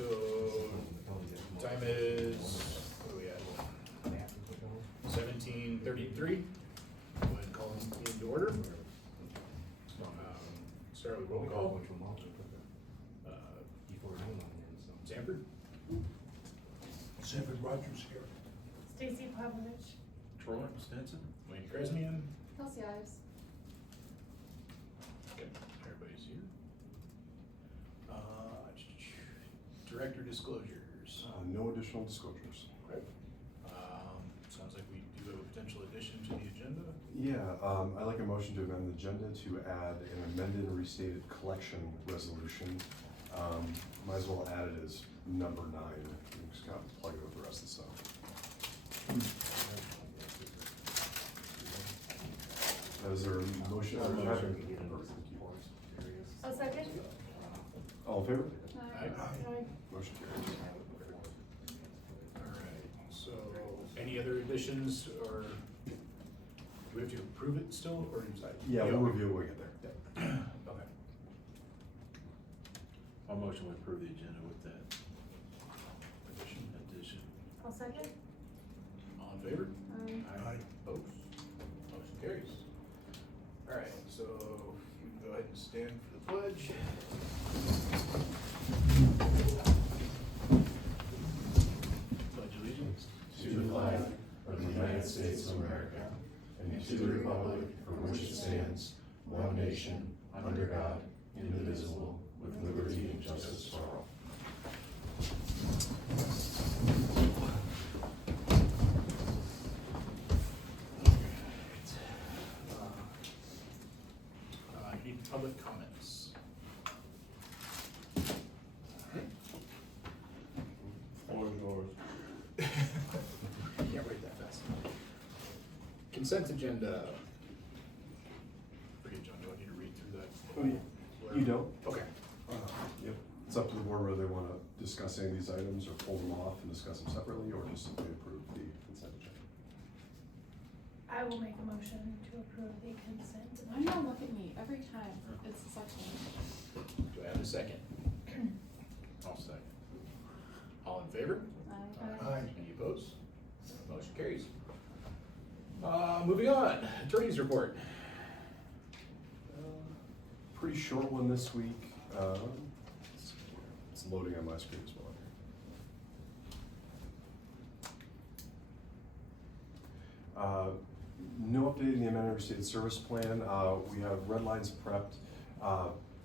So, time is, what are we at? 17:33. Go ahead and call this meeting to order. Start with roll call. Sanford? Sanford Rogers here. Stacy Pavlovich. Troy Stetson. Wayne Kresmian? Kelsey Ives. Okay, everybody's here. Director disclosures. No additional disclosures. Okay. Sounds like we do have a potential addition to the agenda. Yeah, I'd like a motion to amend the agenda to add an amended and restated collection resolution. Might as well add it as number 9. You just kind of plug it with the rest of the stuff. Is there a motion? A second? All in favor? Aye. Motion carries. Alright, so any other additions or do we have to approve it still or decide? Yeah, we'll review it when we get there. Okay. I'll motion to approve the agenda with that addition. I'll second. All in favor? Aye. Opposed? Motion carries. Alright, so you can go ahead and stand for the pledge. Pledge allegiance to the flag of the United States of America, and to the republic for which it stands, one nation, under God, indivisible, with liberty and justice for all. Any public comments? Floor is yours. Can't wait that fast. Consent agenda. Forget, John, do I need to read through that? You don't? Okay. Yep. It's up to the board whether they want to discuss any of these items or pull them off and discuss them separately, or just simply approve the consent agenda. I will make a motion to approve the consent. Why do y'all look at me every time? It's such Do I have a second? I'll second. All in favor? Aye. Any opposed? Motion carries. Moving on, attorney's report. Pretty short one this week. It's loading on my screen as well. No update in the amended restated service plan. We have red lines prepped.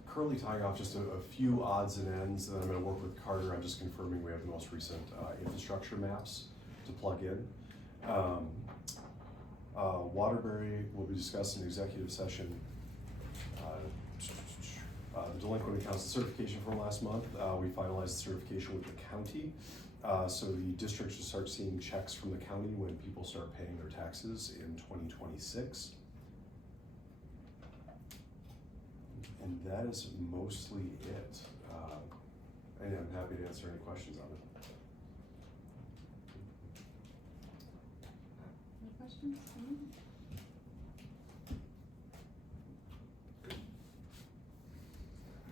Currently tying off just a few odds and ends. Then I'm going to work with Carter. I'm just confirming we have the most recent infrastructure maps to plug in. Waterbury will be discussed in executive session. The delinquent accounts certification from last month, we finalized the certification with the county. So the district should start seeing checks from the county when people start paying their taxes in 2026. And that is mostly it. And I'm happy to answer any questions on it. Any questions?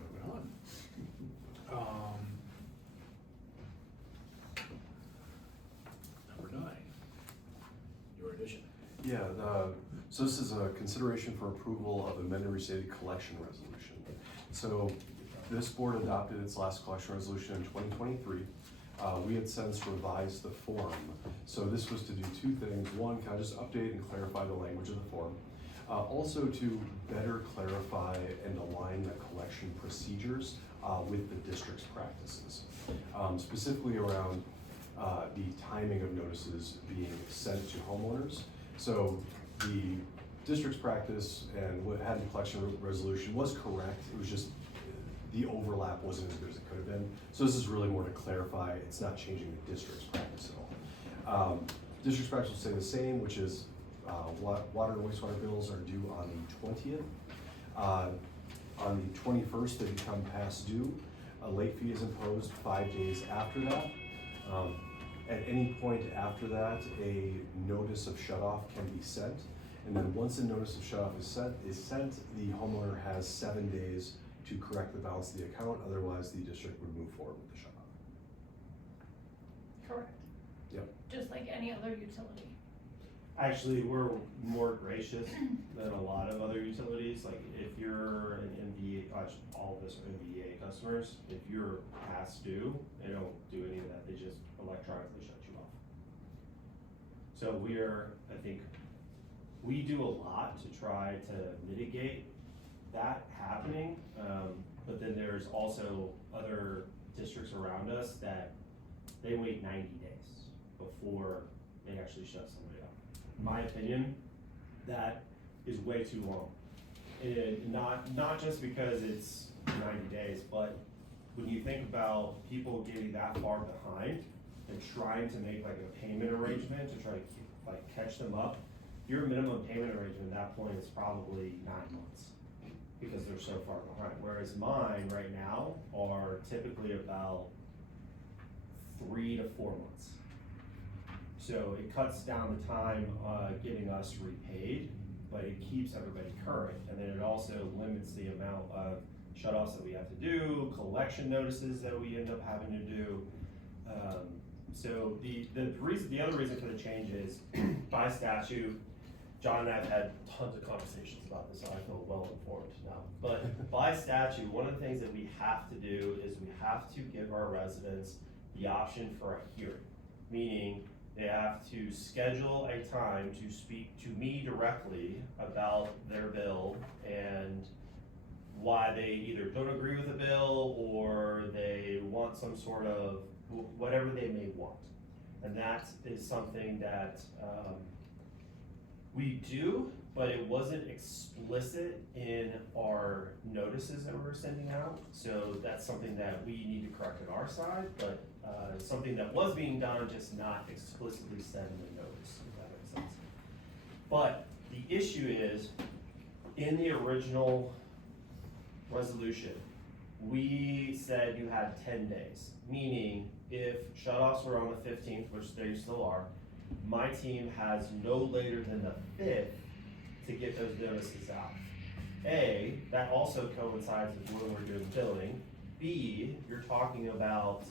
Moving on. Number 9, your addition. Yeah, so this is a consideration for approval of amended restated collection resolution. So this board adopted its last collection resolution in 2023. We had since revised the form. So this was to do 2 things. One, kind of just update and clarify the language of the form. Also to better clarify and align the collection procedures with the district's practices. Specifically around the timing of notices being sent to homeowners. So the district's practice and what had the collection resolution was correct. It was just the overlap wasn't as good as it could have been. So this is really more to clarify. It's not changing the district's practice at all. District's practice will stay the same, which is water and wastewater bills are due on the 20th. On the 21st, they become past due. A late fee is imposed 5 days after that. At any point after that, a notice of shutoff can be sent. And then once a notice of shutoff is sent, the homeowner has 7 days to correct the balance of the account. Otherwise, the district would move forward with the shutoff. Correct. Yep. Just like any other utility. Actually, we're more gracious than a lot of other utilities. Like if you're an MVA, all of us are MVA customers. If you're past due, they don't do any of that. They just electronically shut you off. So I think, we do a lot to try to mitigate that happening. But then there's also other districts around us that they wait 90 days before they actually shut somebody off. In my opinion, that is way too long. And not just because it's 90 days, but when you think about people getting that far behind and trying to make like a payment arrangement to try to catch them up, your minimum payment arrangement at that point is probably 9 months because they're so far behind. Whereas mine right now are typically about 3 to 4 months. So it cuts down the time getting us repaid, but it keeps everybody current. And then it also limits the amount of shutoffs that we have to do, collection notices that we end up having to do. So the other reason for the change is by statute, John and I have had tons of conversations about this, so I feel well informed now. But by statute, one of the things that we have to do is we have to give our residents the option for a hearing, meaning they have to schedule a time to speak to me directly about their bill and why they either don't agree with the bill or they want some sort of whatever they may want. And that is something that we do, but it wasn't explicit in our notices that we were sending out. So that's something that we need to correct on our side, but something that was being done, just not explicitly said in the notice, if that makes sense. But the issue is, in the original resolution, we said you had 10 days, meaning if shutoffs were on the 15th, which they still are, my team has no later than the 5th to get those notices out. A, that also coincides with when we're doing billing. B, you're talking about,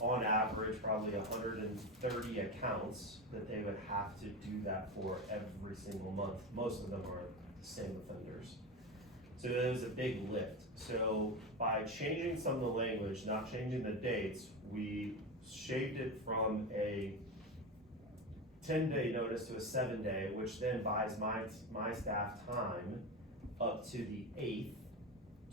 on average, probably 130 accounts that they would have to do that for every single month. Most of them are the same offenders. So it was a big lift. So by changing some of the language, not changing the dates, we shaved it from a 10-day notice to a 7-day, which then buys my staff time up to the 8th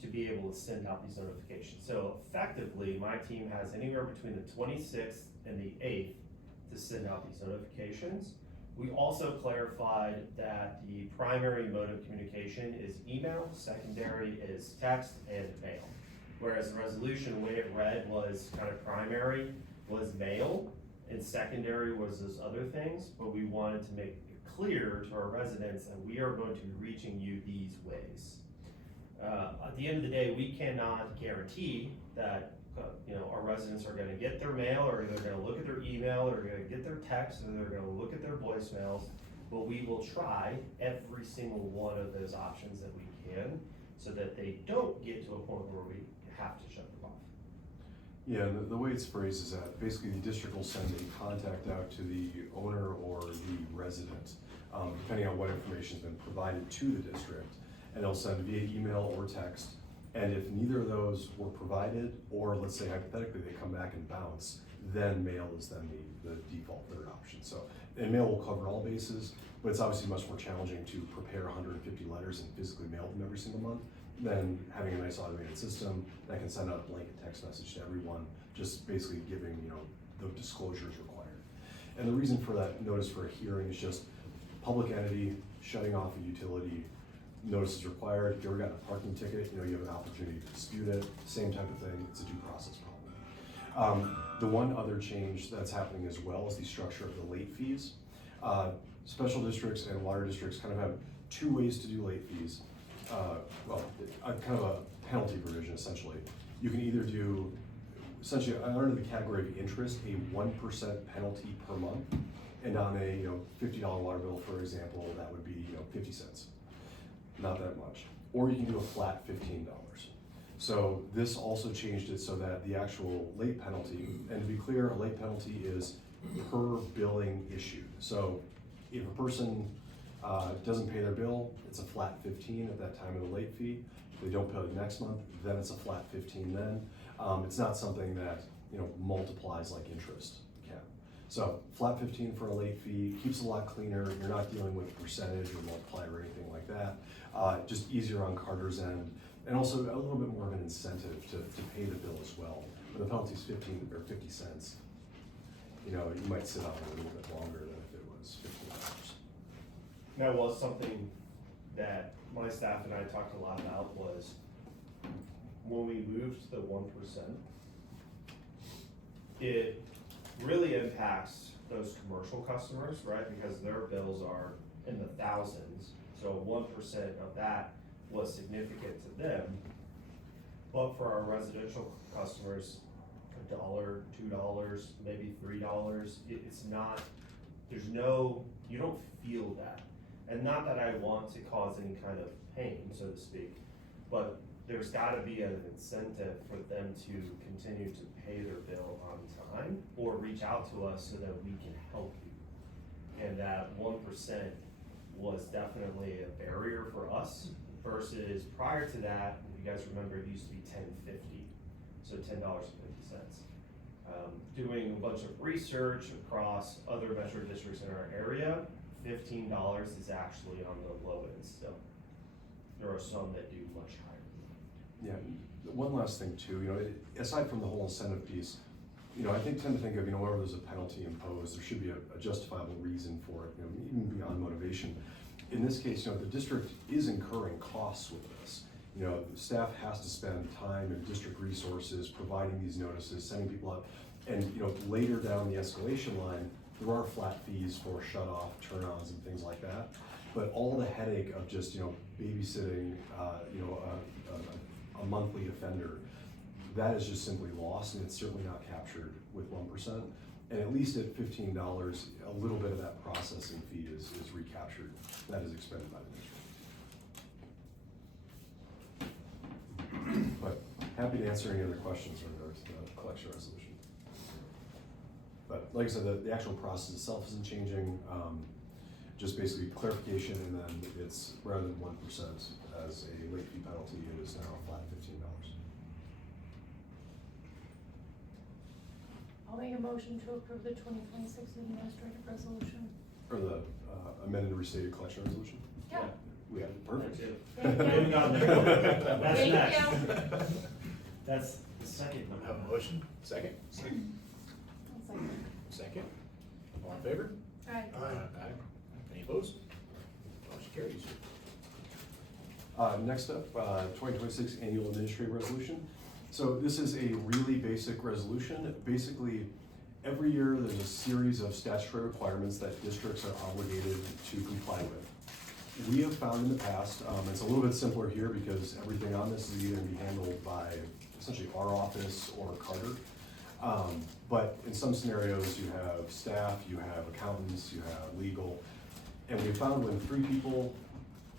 to be able to send out these notifications. So effectively, my team has anywhere between the 26th and the 8th to send out these notifications. We also clarified that the primary mode of communication is email, secondary is text and mail. Whereas the resolution, the way it read was kind of primary was mail and secondary was those other things, but we wanted to make it clear to our residents that we are going to be reaching you these ways. At the end of the day, we cannot guarantee that our residents are gonna get their mail, or they're gonna look at their email, or they're gonna get their text, or they're gonna look at their voicemails, but we will try every single one of those options that we can, so that they don't get to a point where we have to shut them off. Yeah, the way it's phrased is that basically the district will send a contact out to the owner or the resident, depending on what information's been provided to the district, and they'll send via email or text. And if neither of those were provided, or let's say hypothetically they come back and bounce, then mail is then the default third option. So, and mail will cover all bases, but it's obviously much more challenging to prepare 150 letters and physically mail them every single month than having a nice automated system that can send out a blanket text message to everyone, just basically giving, the disclosures required. And the reason for that notice for a hearing is just public entity shutting off a utility, notice is required. If you ever got a parking ticket, you have an opportunity to dispute it, same type of thing, it's a due process problem. The one other change that's happening as well is the structure of the late fees. Special districts and water districts kind of have two ways to do late fees. Kind of a penalty provision essentially. You can either do, essentially under the category of interest, a 1% penalty per month, and on a $50 water bill, for example, that would be 50 cents. Not that much. Or you can do a flat $15. So this also changed it so that the actual late penalty, and to be clear, a late penalty is per billing issue. So if a person doesn't pay their bill, it's a flat 15 at that time of the late fee. If they don't pay the next month, then it's a flat 15 then. It's not something that, you know, multiplies like interest can. So flat 15 for a late fee, keeps it a lot cleaner. You're not dealing with percentage or multiplier or anything like that. Just easier on Carter's end. And also a little bit more of an incentive to pay the bill as well. When the penalty's 15 or 50 cents, you know, you might sit on it a little bit longer than if it was $15. That was something that my staff and I talked a lot about was when we moved to the 1%, it really impacts those commercial customers, right? Because their bills are in the thousands. So 1% of that was significant to them. But for our residential customers, $1, $2, maybe $3, it's not, there's no, you don't feel that. And not that I want to cause any kind of pain, so to speak, but there's gotta be an incentive for them to continue to pay their bill on time or reach out to us so that we can help you. And that 1% was definitely a barrier for us versus prior to that, if you guys remember, it used to be $10.50, so $10.50. Doing a bunch of research across other metro districts in our area, $15 is actually on the low end still. There are some that do much higher. Yeah, one last thing too, you know, aside from the whole incentive piece, you know, I tend to think of, you know, whenever there's a penalty imposed, there should be a justifiable reason for it, you know, even beyond motivation. In this case, you know, the district is incurring costs with this. You know, the staff has to spend time and district resources providing these notices, sending people out. And, you know, later down the escalation line, there are flat fees for shut-off, turn-ons, and things like that. But all the headache of just, you know, babysitting, you know, a monthly offender, that is just simply lost, and it's certainly not captured with 1%. And at least at $15, a little bit of that processing fee is recaptured. That is expended by the district. But happy to answer any other questions in regards to the collection resolution. But like I said, the actual process itself isn't changing. Just basically clarification, and then it's rather than 1% as a late fee penalty, it is now a flat $15. I'll make a motion to approve the 2026 administrative resolution. Or the amended restated collection resolution? Yeah. We have it, perfect. Thank you. We haven't gotten there. That's Thank next. you. That's the second I have a one. motion, second? I'll second. Second. All in favor? Aye. Aye. Any opposed? Motion carries. Next up, 2026 annual administrative resolution. So this is a really basic resolution. Basically, every year there's a series of statutory requirements that districts are obligated to comply with. We have found in the past, it's a little bit simpler here because everything on this is either going to be handled by essentially our office or Carter. But in some scenarios, you have staff, you have accountants, you have legal. And we found when 3 people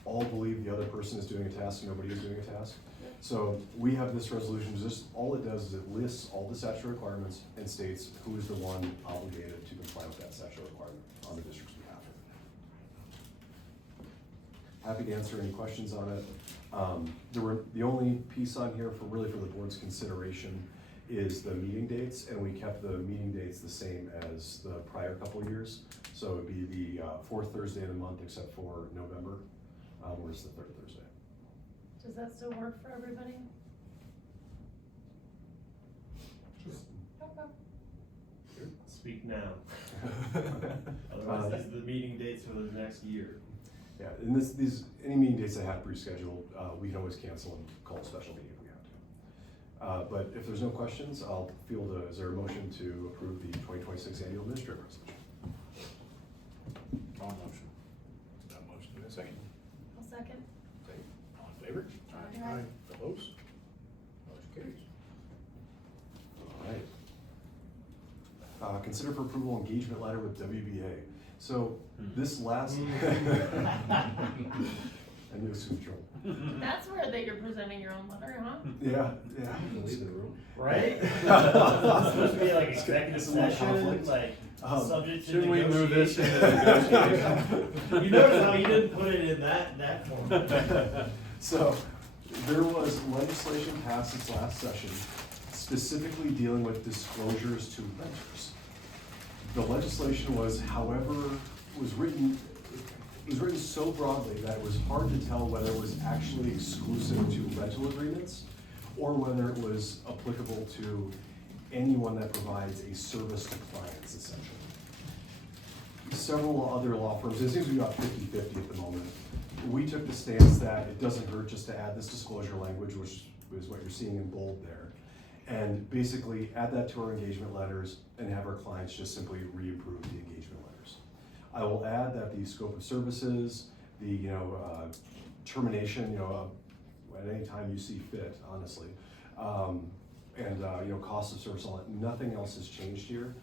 all believe the other person is doing a task and nobody is doing a task. So we have this resolution, just all it does is it lists all the statutory requirements and states who is the one obligated to comply with that statutory requirement on the district's behalf. Happy to answer any questions on it. The only piece on here for the board's consideration is the meeting dates, and we kept the meeting dates the same as the prior couple of years. So it would be the 4th Thursday of the month except for November, where it's the 3rd Thursday. Does that still work for everybody? Okay. Speak now. Otherwise, these are the meeting dates for the next year. Yeah, and these any meeting dates that have pre-scheduled, we can always cancel and call a special meeting if we have to. But if there's no questions, I'll field is there a motion to approve the 2026 annual administrative resolution? All motion. Got a motion in a second. I'll second. Second. All in favor? Aye. Opposed? Motion carries. All right. Consider for approval engagement letter with WBA. So this last, I knew this was trouble. That's where that you're presenting your own letter, huh? Yeah, yeah. Leave the room. Right? It's supposed to be like It's executive some more session, conflict. like subject to Shouldn't we move this negotiation. into negotiation? You notice how you didn't put it in that form. So, there was legislation passed its last session specifically dealing with disclosures to renters. The legislation was, however, was written so broadly that it was hard to tell whether it was actually exclusive to rental agreements or whether it was applicable to anyone that provides a service to clients, essentially. Several other law firms, it seems to be about 50-50 at the moment. We took the stance that it doesn't hurt just to add this disclosure language, which is what you're seeing in bold there, and basically add that to our engagement letters and have our clients just simply reapprove the engagement letters. I will add that the scope of services, the termination, at any time you see fit, honestly, and cost of service, all that. Nothing else has changed here.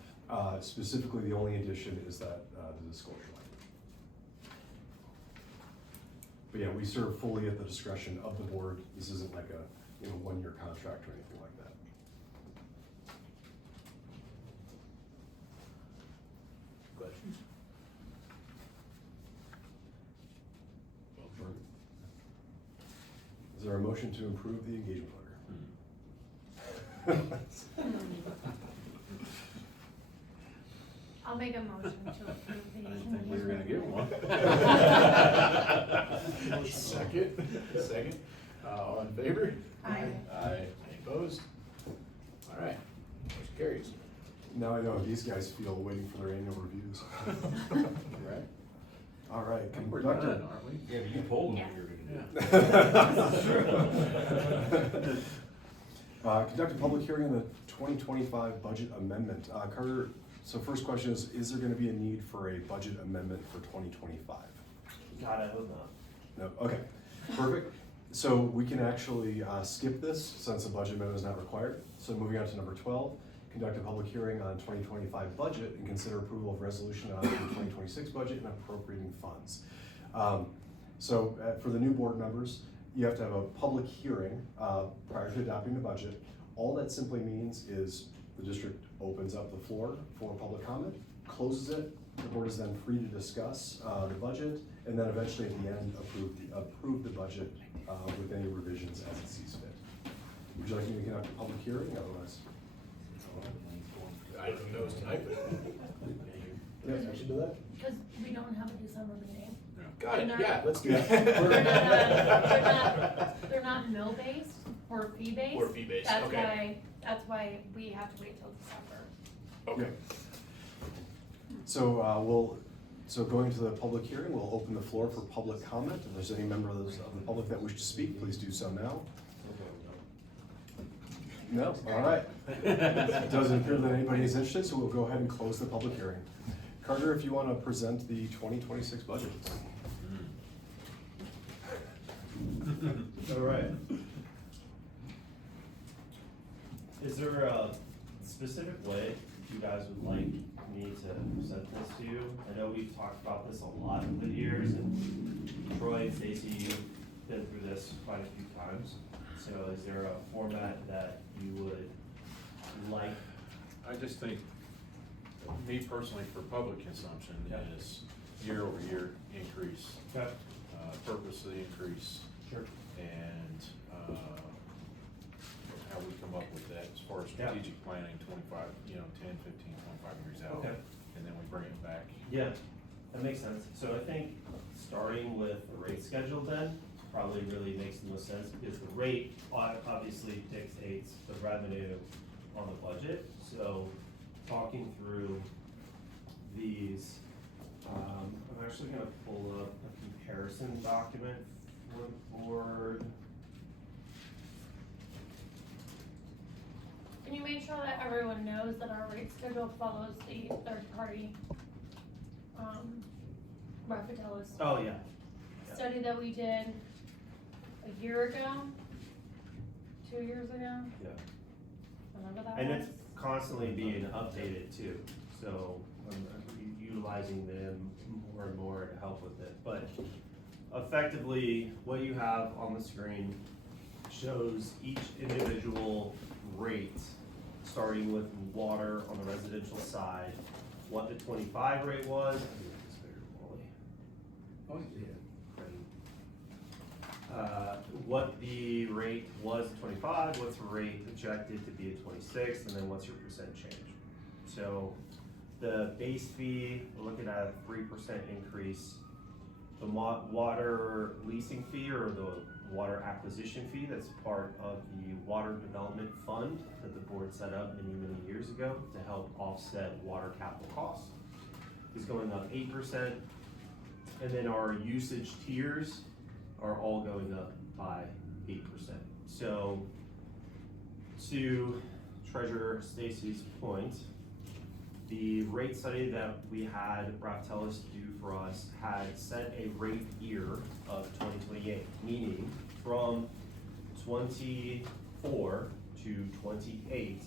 Specifically, the only addition is that the disclosure language. But yeah, we serve fully at the discretion of the board. This isn't like a one-year contract or anything like that. Questions? Is there a motion to approve the engagement letter? I'll make a motion to approve the. I didn't think we were gonna give one. Second. All in favor? Aye. Aye. Any opposed? All right, motion carries. Now I know how these guys feel waiting for their annual reviews. Right? All right, I think we're conductor. done, aren't we? Yeah, but you told them Yeah. what you were gonna do. Conduct a public hearing on the 2025 budget amendment. Carter, so first question is there gonna be a need for a budget amendment for 2025? God, I hope not. No, okay, perfect. So we can actually skip this since a budget amendment is not required. So moving on to number 12, conduct a public hearing on 2025 budget and consider approval of resolution on the 2026 budget and appropriating funds. For the new board members, you have to have a public hearing prior to adopting the budget. All that simply means is the district opens up the floor for public comment, closes it, the board is then free to discuss the budget, and then eventually at the end approve the budget with any revisions as it sees fit. Would you like me to conduct a public hearing otherwise? I didn't know it was tonight, but. Yes, I should do that. Because we don't have a December meeting. Got it, They're yeah, not- let's do They're that. they're not mill-based or fee-based. Or fee-based, That's okay. why we have to wait till December. Okay. So going to the public hearing, we'll open the floor for public comment. If there's any member of the public that wish to speak, please do so now. No, all right. It doesn't appear that anybody is interested, so we'll go ahead and close the public hearing. Carter, if you want to present the 2026 budget. All right. Is there a specific way you guys would like me to present this to you? I know we've talked about this a lot over the years, and Troy and Stacy, you've been through this quite a few times. So is there a format that you would like? I just think, me personally, for public consumption Yeah. is year-over-year increase, Okay. purpose of the increase, Sure. and how we come up with that as far as strategic planning 25, 10, 15, 25 years out. Okay. And then we bring it back. Yeah, that makes sense. So I think starting with the rate schedule then probably really makes the most sense, because the rate obviously dictates the revenue on the budget. So talking through these, I'm actually gonna pull up a comparison document for the board. Can you make sure that everyone knows that our rate schedule follows the third-party, Raffatellis Oh, yeah. study that we did a year ago? 2 years ago? Yeah. Remember that And one? it's constantly being updated too, so I'm utilizing them more and more to help with it. But effectively, what you have on the screen shows each individual rate, starting with water on the residential side, what the 25 rate was. I think it's bigger, Wally. Oh, yeah. What the rate was at 25, what's the rate projected to be at 26, and then what's your percent change. So the base fee, we're looking at a 3% increase. The water leasing fee, or the water acquisition fee, that's part of the water development fund that the board set up many, many years ago to help offset water capital costs, is going up 8%. And then our usage tiers are all going up by 8%. So to Treasurer Stacy's point, the rate study that we had Raftellus do for us had set a rate year of 2028, meaning from 24 to 28,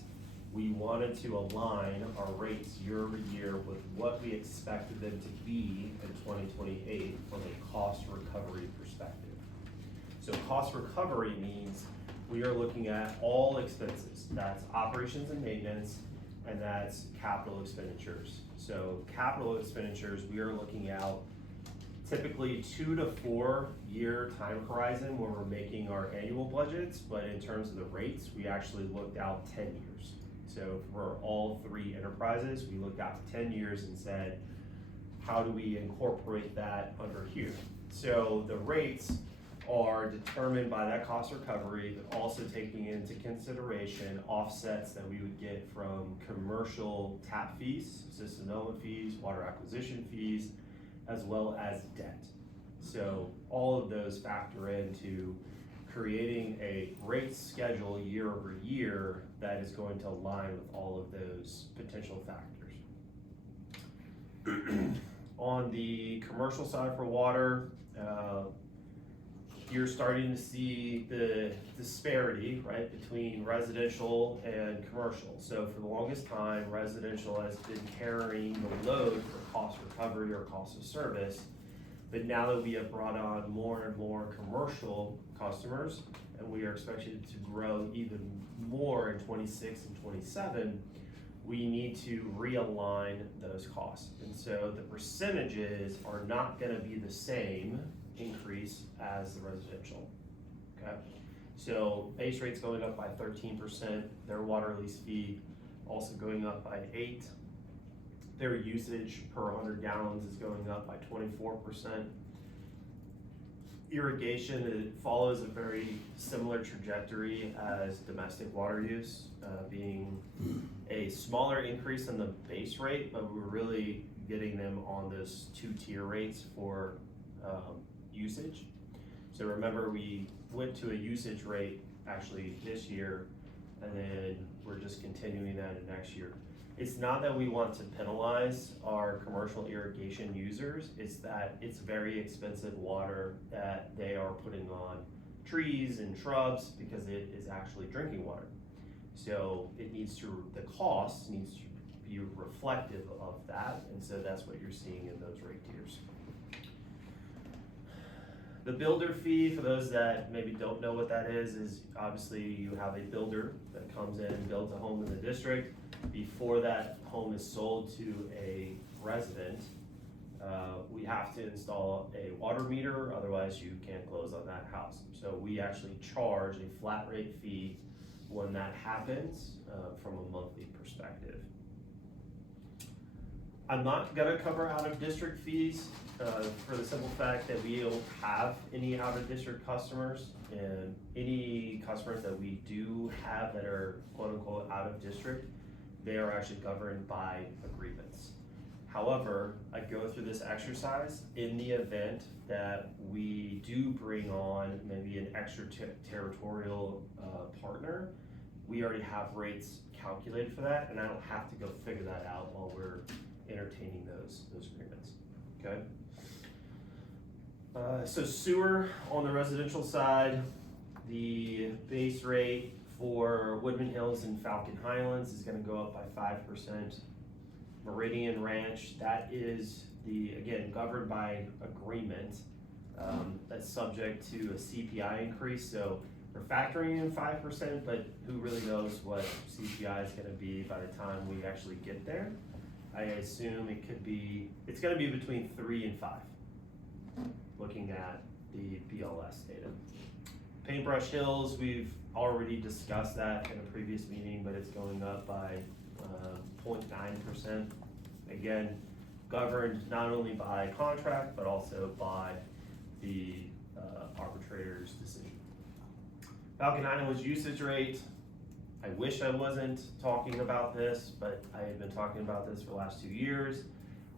we wanted to align our rates year over year with what we expected them to be in 2028 from a cost recovery perspective. So cost recovery means we are looking at all expenses. That's operations and maintenance, and that's capital expenditures. So capital expenditures, we are looking out typically 2 to 4 year time horizon when we're making our annual budgets, but in terms of the rates, we actually looked out 10 years. So for all 3 enterprises, we looked out to 10 years and said, how do we incorporate that under here? So the rates are determined by that cost recovery, but also taking into consideration offsets that we would get from commercial tap fees, system development fees, water acquisition fees, as well as debt. So all of those factor into creating a rate schedule year over year that is going to align with all of those potential factors. On the commercial side for water, you're starting to see the disparity, right, between residential and commercial. So for the longest time, residential has been carrying the load for cost recovery or cost of service. But now that we have brought on more and more commercial customers, and we are expected to grow even more in 26 and 27, we need to realign those costs. And so the percentages are not gonna be the same increase as the residential, okay? So base rate's going up by 13%, their water lease fee also going up by 8%. Their usage per 100 gallons is going up by 24%. Irrigation, it follows a very similar trajectory as domestic water use, being a smaller increase in the base rate, but we're really getting them on those 2-tier rates for usage. So remember, we went to a usage rate actually this year, and then we're just continuing that in next year. It's not that we want to penalize our commercial irrigation users, it's that it's very expensive water that they are putting on trees and shrubs because it is actually drinking water. So it needs to, the cost needs to be reflective of that, and so that's what you're seeing in those rate tiers. The builder fee, for those that maybe don't know what that is obviously you have a builder that comes in and builds a home in the district. Before that home is sold to a resident, we have to install a water meter, otherwise you can't close on that house. So we actually charge a flat rate fee when that happens from a monthly perspective. I'm not gonna cover out of district fees for the simple fact that we don't have any out of district customers, and any customers that we do have that are quote unquote out of district, they are actually governed by agreements. However, I go through this exercise in the event that we do bring on maybe an extra territorial partner. We already have rates calculated for that, and I don't have to go figure that out while we're entertaining those agreements, okay? So sewer on the residential side, the base rate for Woodman Hills and Falcon Highlands is gonna go up by 5%. Meridian Ranch, that is again, governed by agreement. That's subject to a CPI increase, so we're factoring in 5%, but who really knows what CPI is gonna be by the time we actually get there? I assume it's gonna be between 3 and 5, looking at the BLS data. Paintbrush hills, we've already discussed that in a previous meeting, but it's going up by 0.9%. Again, governed not only by contract, but also by the arbitrator's decision. Falcon Island's usage rate, I wish I wasn't talking about this, but I have been talking about this for the last 2 years.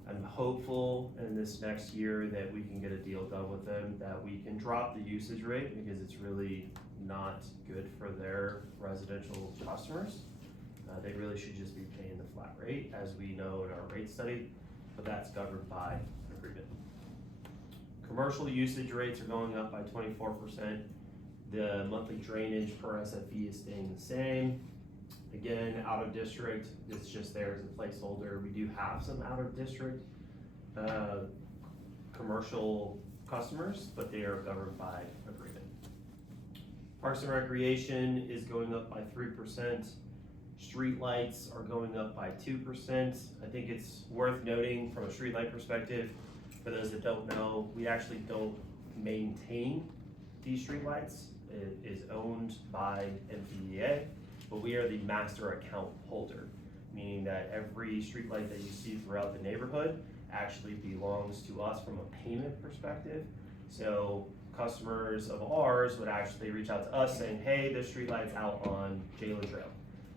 I'm hopeful in this next year that we can get a deal done with them, that we can drop the usage rate because it's really not good for their residential customers. They really should just be paying the flat rate, as we know in our rate study, but that's governed by agreement. Commercial usage rates are going up by 24%. The monthly drainage per SFE is staying the same. Again, out of district, it's just there as a placeholder. We do have some out of district commercial customers, but they are governed by agreement. Parks and Recreation is going up by 3%. Streetlights are going up by 2%. I think it's worth noting from a streetlight perspective, for those that don't know, we actually don't maintain these streetlights. It is owned by MVEA, but we are the master account holder, meaning that every streetlight that you see throughout the neighborhood actually belongs to us from a payment perspective. So customers of ours would actually reach out to us saying, hey, this streetlight's out on Jayla Trail.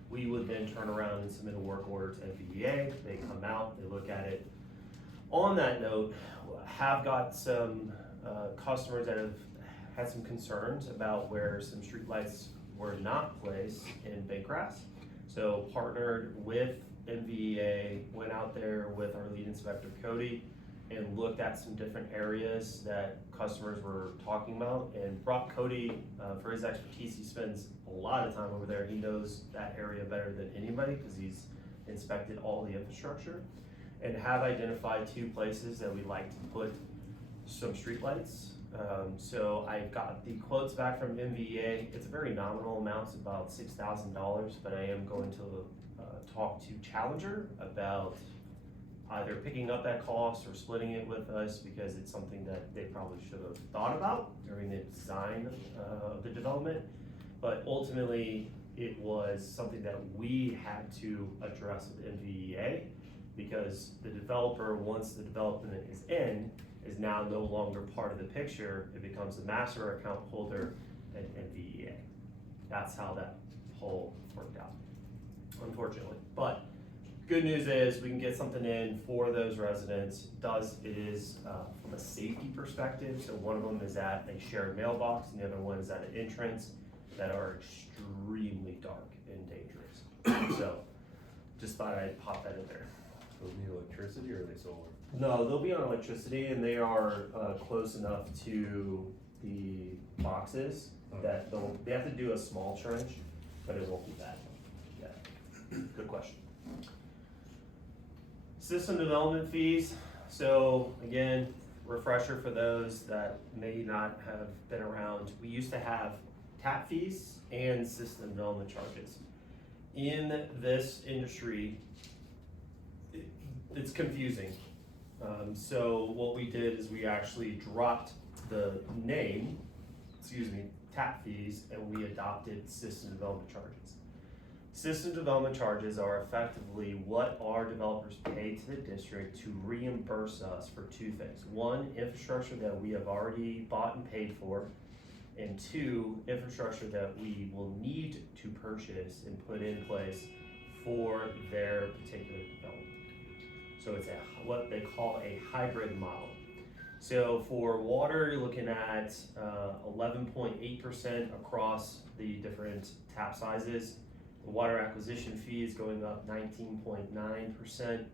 We would then turn around and submit a work order to MVEA. They come out, they look at it. On that note, have got some customers that have had some concerns about where some streetlights were not placed in Bancroft. So partnered with MVEA, went out there with our lead inspector Cody and looked at some different areas that customers were talking about and brought Cody for his expertise. He spends a lot of time over there. He knows that area better than anybody because he's inspected all the infrastructure, and have identified 2 places that we'd like to put some streetlights. So I got the quotes back from MVEA. It's a very nominal amount, it's about $6,000, but I am going to talk to Challenger about either picking up that cost or splitting it with us, because it's something that they probably should have thought about during the design of the development. But ultimately, it was something that we had to address with MVEA, because the developer, once the development is in, is now no longer part of the picture. It becomes the master account holder at MVEA. That's how that whole worked out, unfortunately. But good news is we can get something in for those residents. It is from a safety perspective. So one of them is at a shared mailbox, and the other one is at an entrance that are extremely dark and dangerous. So just thought I'd pop that in there. Those need electricity, or are they solar? No, they'll be on electricity, and they are close enough to the boxes that they have to do a small trench, but it won't be bad. Yeah, good question. System development fees. So again, refresher for those that may not have been around. We used to have tap fees and system development charges. In this industry, it's confusing. So what we did is we actually dropped the name, tap fees, and we adopted system development charges. System development charges are effectively what our developers pay to the district to reimburse us for 2 things. 1, infrastructure that we have already bought and paid for, and 2, infrastructure that we will need to purchase and put in place for their particular development. So it's what they call a hybrid model. So for water, you're looking at 11.8% across the different tap sizes. The water acquisition fee is going up 19.9%.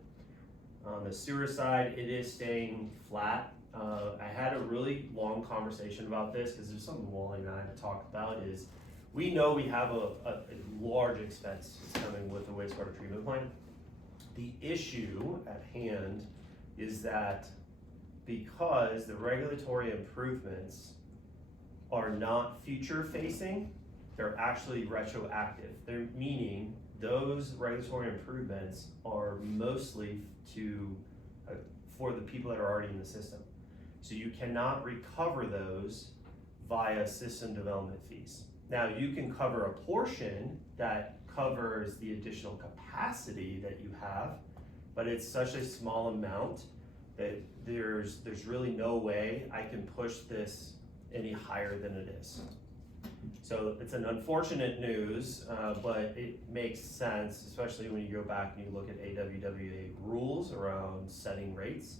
On the sewer side, it is staying flat. I had a really long conversation about this because there's something Wally and I have talked about. Is we know we have a large expense that's coming with the wastewater treatment plant. The issue at hand is that because the regulatory improvements are not future facing, they're actually retroactive. They're meaning those regulatory improvements are mostly for the people that are already in the system. So you cannot recover those via system development fees. Now you can cover a portion that covers the additional capacity that you have, but it's such a small amount that there's really no way I can push this any higher than it is. So it's an unfortunate news, but it makes sense, especially when you go back and you look at AWWA rules around setting rates.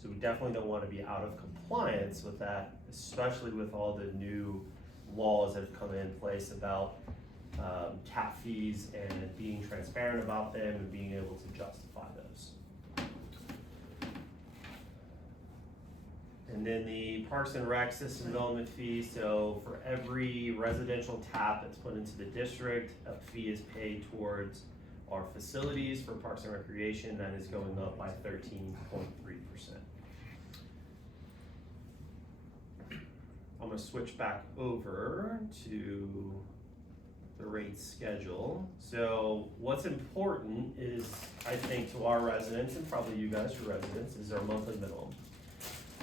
So we definitely don't want to be out of compliance with that, especially with all the new laws that have come in place about tap fees and being transparent about them and being able to justify those. And then the Parks and Rec system development fee, so for every residential tap that's put into the district, a fee is paid towards our facilities for Parks and Recreation. That is going up by 13.3%. I'm gonna switch back over to the rate schedule. So what's important is, I think, to our residents, and probably you guys, your residents, is our monthly minimum.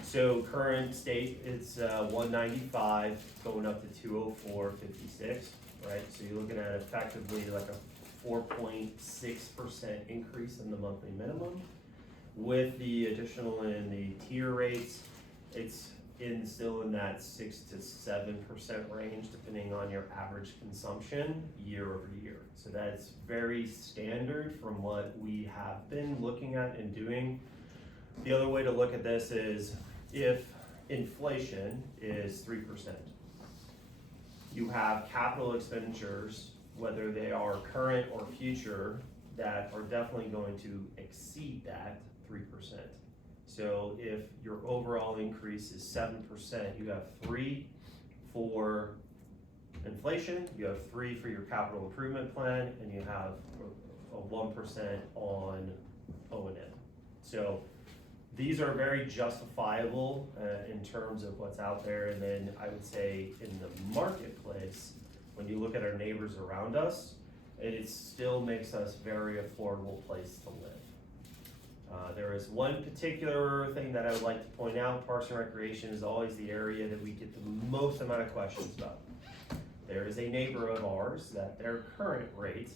So current state, it's 195 going up to 204.56, right? So you're looking at effectively like a 4.6% increase in the monthly minimum. With the additional in the tier rates, it's still in that 6 to 7% range, depending on your average consumption year over year. So that's very standard from what we have been looking at and doing. The other way to look at this is if inflation is 3%, you have capital expenditures, whether they are current or future, that are definitely going to exceed that 3%. So if your overall increase is 7%, you have 3 for inflation, you have 3 for your capital improvement plan, and you have a 1% on O&M. So these are very justifiable in terms of what's out there. And then I would say in the marketplace, when you look at our neighbors around us, it still makes us a very affordable place to live. There is one particular thing that I would like to point out. Parks and Recreation is always the area that we get the most amount of questions about. There is a neighbor of ours that their current rate,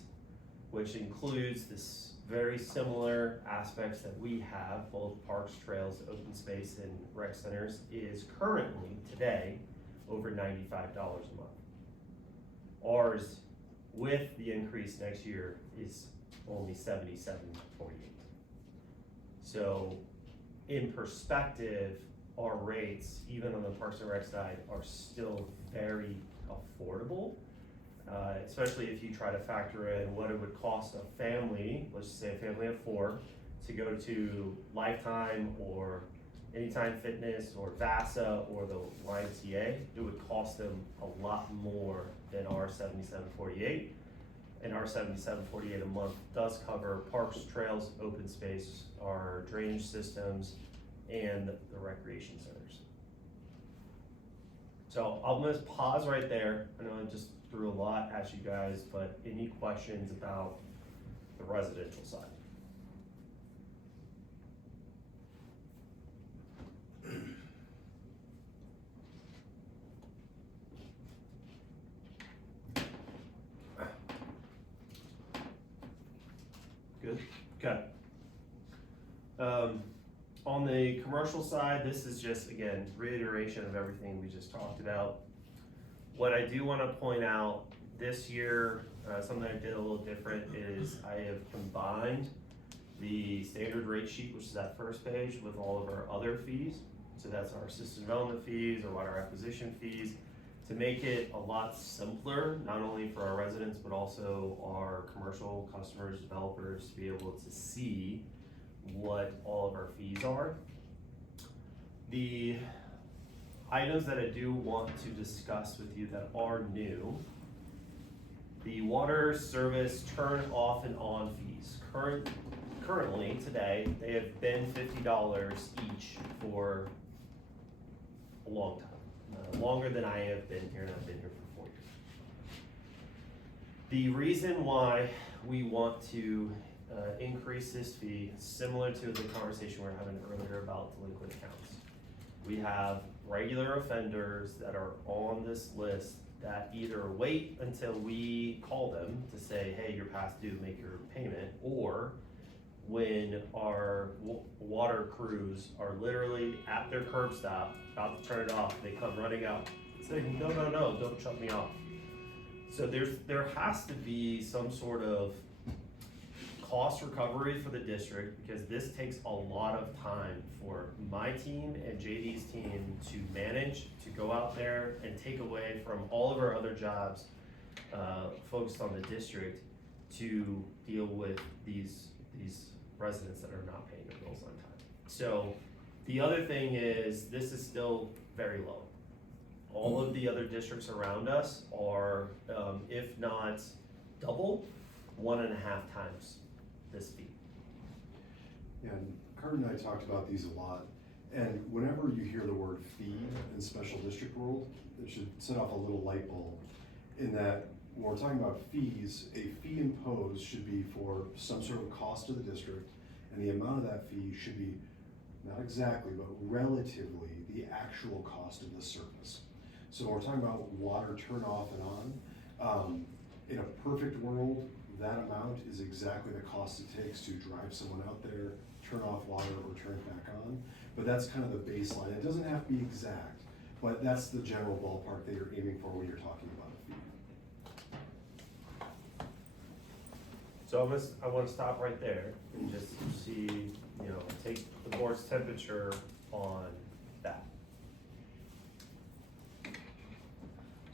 which includes this very similar aspects that we have, both parks, trails, open space, and rec centers, is currently, today, over $95 a month. Ours, with the increase next year, is only $77.48. So, in perspective, our rates, even on the Parks and Rec side, are still very affordable. Especially if you try to factor in what it would cost a family, let's just say a family of 4, to go to Lifetime or Anytime Fitness or VASA or the YMCA. It would cost them a lot more than our $77.48. And our $77.48 a month does cover parks, trails, open space, our drainage systems, and the recreation centers. So I'm gonna pause right there. I know I just threw a lot at you guys, but any questions about the residential side? Good, okay. On the commercial side, this is just, again, reiteration of everything we just talked about. What I do want to point out this year, something I did a little different, is I have combined the standard rate sheet, which is that first page, with all of our other fees. So that's our system development fees, or water acquisition fees, to make it a lot simpler, not only for our residents, but also our commercial customers, developers, to be able to see what all of our fees are. The items that I do want to discuss with you that are new: the water service turn off and on fees. currently, today, they have been $50 each for a long time. Longer than I have been here, and I've been here for 4 years. The reason why we want to increase this fee, similar to the conversation we were having earlier about delinquent accounts. We have regular offenders that are on this list that either wait until we call them to say, hey, you're past due, make your payment, or when our water crews are literally at their curb stop, about to turn it off, they come running out saying, no, don't shut me off. So there has to be some sort of cost recovery for the district, because this takes a lot of time for my team and JD's team to manage, to go out there and take away from all of our other jobs focused on the district to deal with these residents that are not paying their bills on time. So the other thing is, this is still very low. All of the other districts around us are, if not double, 1.5 times this fee. And Kurt and I talked about these a lot, and whenever you hear the word fee in special district world, it should set off a little light bulb, in that when we're talking about fees, a fee imposed should be for some sort of cost to the district, and the amount of that fee should be, not exactly, but relatively the actual cost of the service. So when we're talking about water turn off and on, in a perfect world, that amount is exactly the cost it takes to drive someone out there, turn off water, or turn it back on. But that's kind of the baseline. It doesn't have to be exact, but that's the general ballpark that you're aiming for when you're talking about a fee. So I want to stop right there and just see, take the board's temperature on that.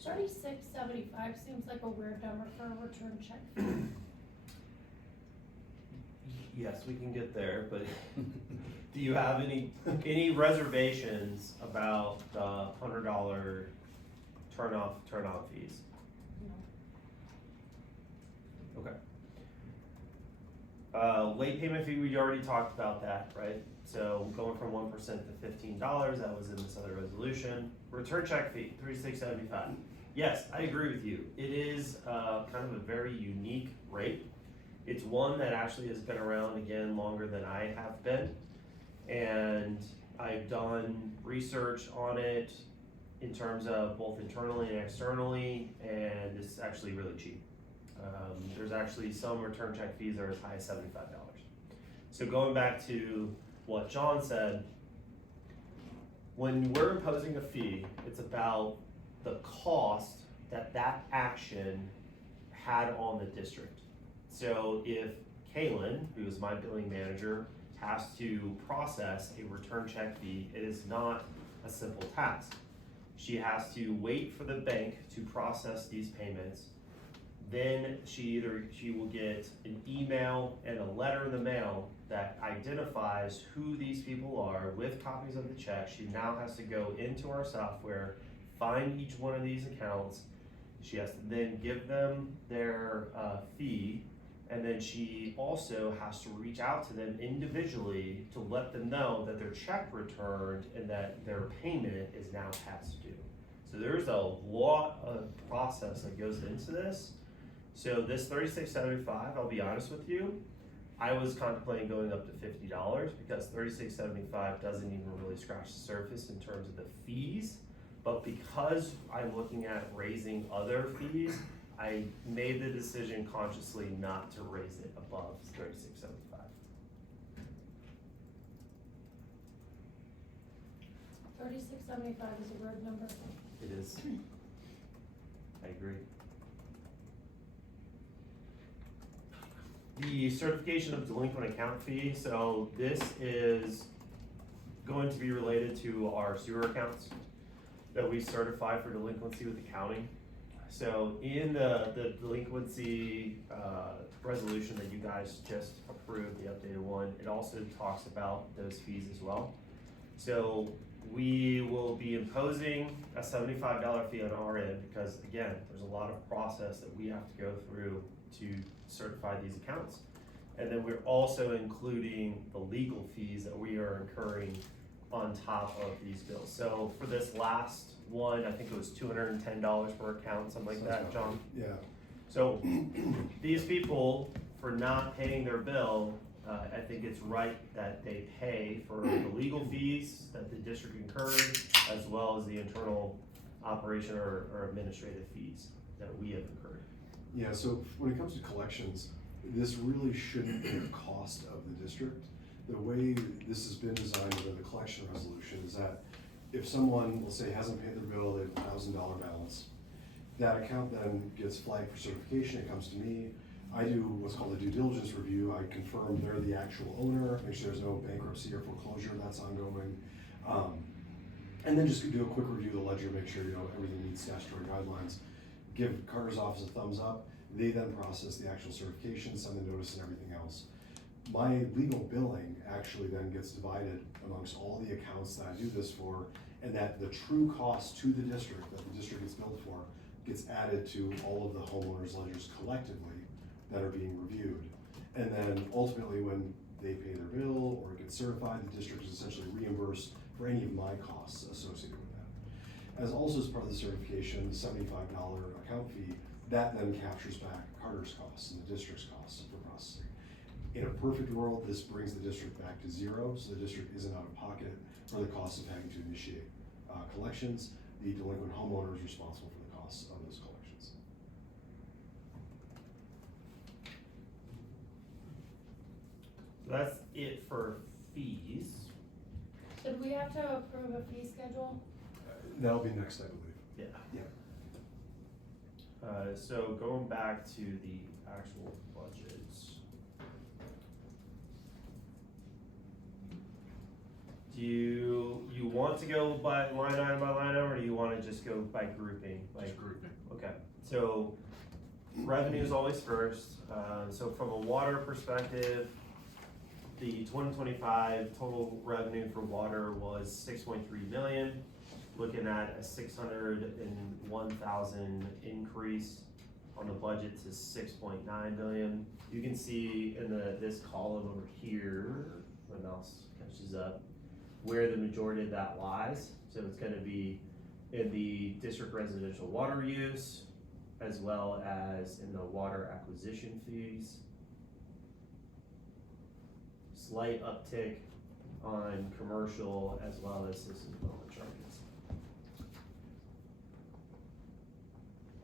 36.75 seems like a weird number for a return check. Yes, we can get there, but do you have any reservations about the $100 turn off fees? No. Okay. Late payment fee, we already talked about that, right? So going from 1% to $15, that was in this other resolution. Return check fee, $36.75. Yes, I agree with you. It is kind of a very unique rate. It's one that actually has been around again longer than I have been. And I've done research on it in terms of both internally and externally, and it's actually really cheap. There's actually some return check fees that are as high as $75. So going back to what John said, when we're imposing a fee, it's about the cost that action had on the district. So if Kaylin, who is my billing manager, has to process a return check fee, it is not a simple task. She has to wait for the bank to process these payments. Then she will get an email and a letter in the mail that identifies who these people are with copies of the check. She now has to go into our software, find each one of these accounts. She has to then give them their fee, and then she also has to reach out to them individually to let them know that their check returned and that their payment is now past due. So there's a lot of process that goes into this. So this $36.75, I'll be honest with you, I was contemplating going up to $50 because $36.75 doesn't even really scratch the surface in terms of the fees. But because I'm looking at raising other fees, I made the decision consciously not to raise it above $36.75. $36.75 is a weird number. It is. I agree. The certification of delinquent account fee, so this is going to be related to our sewer accounts that we certify for delinquency with accounting. So in the delinquency resolution that you guys just approved, the updated one, it also talks about those fees as well. So we will be imposing a $75 fee on our end because, again, there's a lot of process that we have to go through to certify these accounts. And then we're also including the legal fees that we are incurring on top of these bills. So for this last one, I think it was $210 per account, something like that, John? Yeah. So these people, for not paying their bill, I think it's right that they pay for the legal fees that the district incurred, as well as the internal operation or administrative fees that we have incurred. Yeah, so when it comes to collections, this really shouldn't be a cost of the district. The way this has been designed under the collection resolution is that if someone, let's say, hasn't paid their bill, they have a $1,000 balance, that account then gets flagged for certification, it comes to me, I do what's called a due diligence review, I confirm they're the actual owner, make sure there's no bankruptcy or foreclosure that's ongoing. And then just do a quick review of the ledger, make sure, everything meets statutory guidelines. Give Carter's office a thumbs up, they then process the actual certification, send the notice and everything else. My legal billing actually then gets divided amongst all the accounts that I do this for, and that the true cost to the district, that the district gets billed for, gets added to all of the homeowners' ledgers collectively that are being reviewed. And then ultimately, when they pay their bill or get certified, the district is essentially reimbursed for any of my costs associated with that. As also as part of the certification, the $75 account fee, that then captures back Carter's costs and the district's costs for processing. In a perfect world, this brings the district back to zero, so the district isn't out of pocket for the cost of having to initiate collections. The delinquent homeowner is responsible for the costs of those collections. So that's it for fees. So do we have to approve a fee schedule? That'll be next, I believe. Yeah. Yeah. So going back to the actual budgets. Do you want to go by line item, or do you wanna just go by grouping? Just grouping. Okay, so revenue is always first. So from a water perspective, the 2025 total revenue for water was 6.3 million. Looking at a 601,000 increase on the budget to 6.9 million. You can see in this column over here, my mouse catches up, where the majority of that lies. So it's gonna be in the district residential water use, as well as in the water acquisition fees. Slight uptick on commercial as well as system development charges.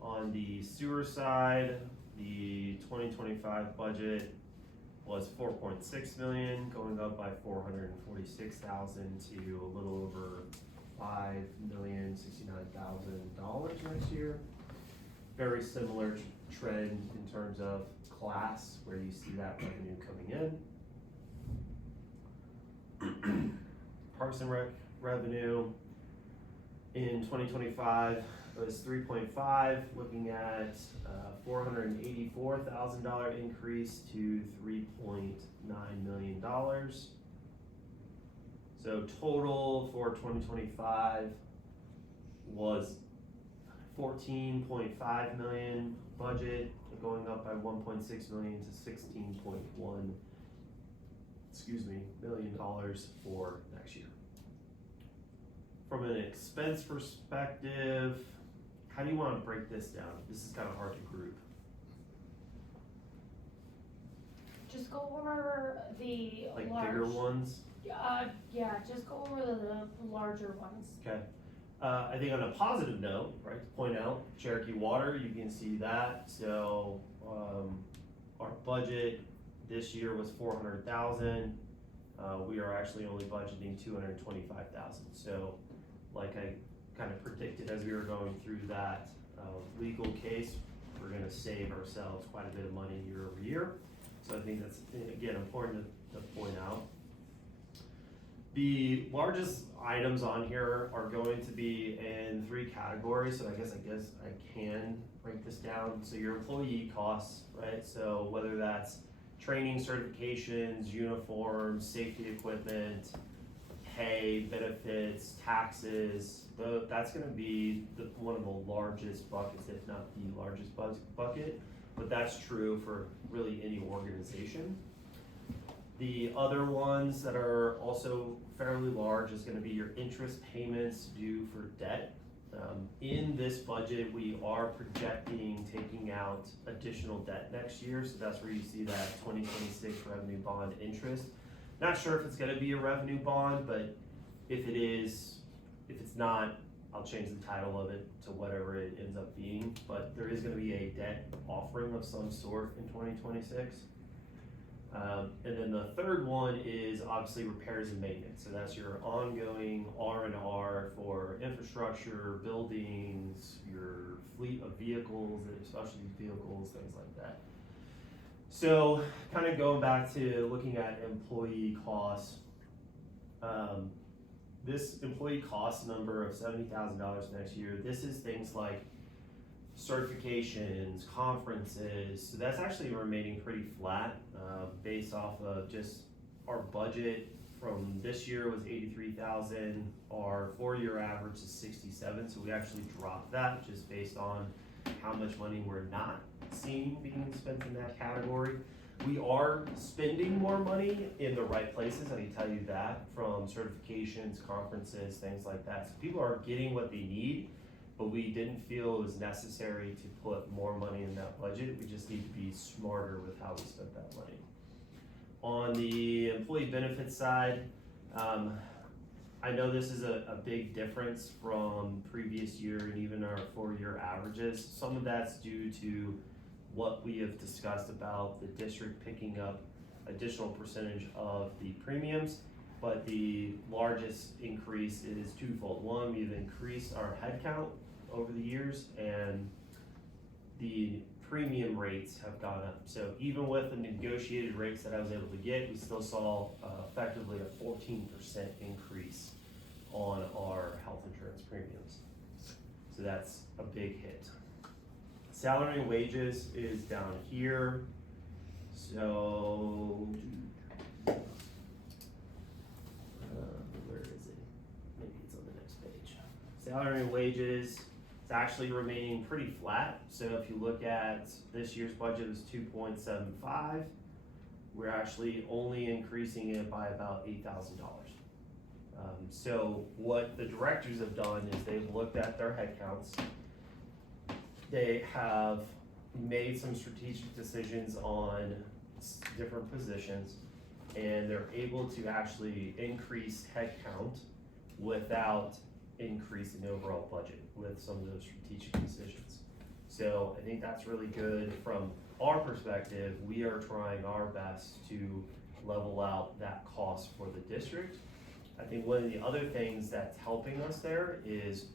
On the sewer side, the 2025 budget was 4.6 million, going up by 446,000 to a little over $5,069,000 next year. Very similar trend in terms of class, where you see that revenue coming in. Parks and Rec revenue in 2025 was 3.5, looking at $484,000 increase to $3.9 million. So total for 2025 was 14.5 million budget, going up by 1.6 million to 16.1 million dollars for next year. From an expense perspective, how do you want to break this down? This is kind of hard to group. Just go over the Like large. bigger ones. Yeah, just go over the larger ones. Okay. I think on a positive note, right, to point out Cherokee Water, you can see that. So our budget this year was 400,000. We are actually only budgeting 225,000. So, like I kind of predicted as we were going through that legal case, we're going to save ourselves quite a bit of money year over year. So I think that's, again, important to point out. The largest items on here are going to be in 3 categories. So I guess I can break this down. So your employee costs, right? So whether that's training, certifications, uniforms, safety equipment, pay, benefits, taxes, that's gonna be one of the largest buckets, if not the largest bucket, but that's true for really any organization. The other ones that are also fairly large is gonna be your interest payments due for debt. In this budget, we are projecting taking out additional debt next year, so that's where you see that 2026 revenue bond interest. Not sure if it's gonna be a revenue bond, but if it is, if it's not, I'll change the title of it to whatever it ends up being, but there is gonna be a debt offering of some sort in 2026. And then the third one is obviously repairs and maintenance, so that's your ongoing R&R for infrastructure, buildings, your fleet of vehicles, especially vehicles, things like that. So, kind of going back to looking at employee costs, this employee cost number of $70,000 next year, this is things like certifications, conferences, so that's actually remaining pretty flat, based off of just our budget from this year was 83,000, our 4-year average is 67, so we actually dropped that just based on how much money we're not seeing being spent in that category. We are spending more money in the right places, I can tell you that, from certifications, conferences, things like that. So people are getting what they need, but we didn't feel it was necessary to put more money in that budget. We just need to be smarter with how we spent that money. On the employee benefits side, I know this is a big difference from previous year and even our 4-year averages. Some of that's due to what we have discussed about the district picking up additional percentage of the premiums, but the largest increase is twofold. One, we've increased our headcount over the years, and the premium rates have gone up. So even with the negotiated rates that I was able to get, we still saw effectively a 14% increase on our health insurance premiums. So that's a big hit. Salary and wages is down here. So, where is it? Maybe it's on the next page. Salary and wages, it's actually remaining pretty flat. So if you look at this year's budget was 2.75, we're actually only increasing it by about $8,000. So what the directors have done is they've looked at their headcounts. They have made some strategic decisions on different positions, and they're able to actually increase headcount without increasing the overall budget with some of those strategic decisions. So I think that's really good from our perspective. We are trying our best to level out that cost for the district. I think one of the other things that's helping us there is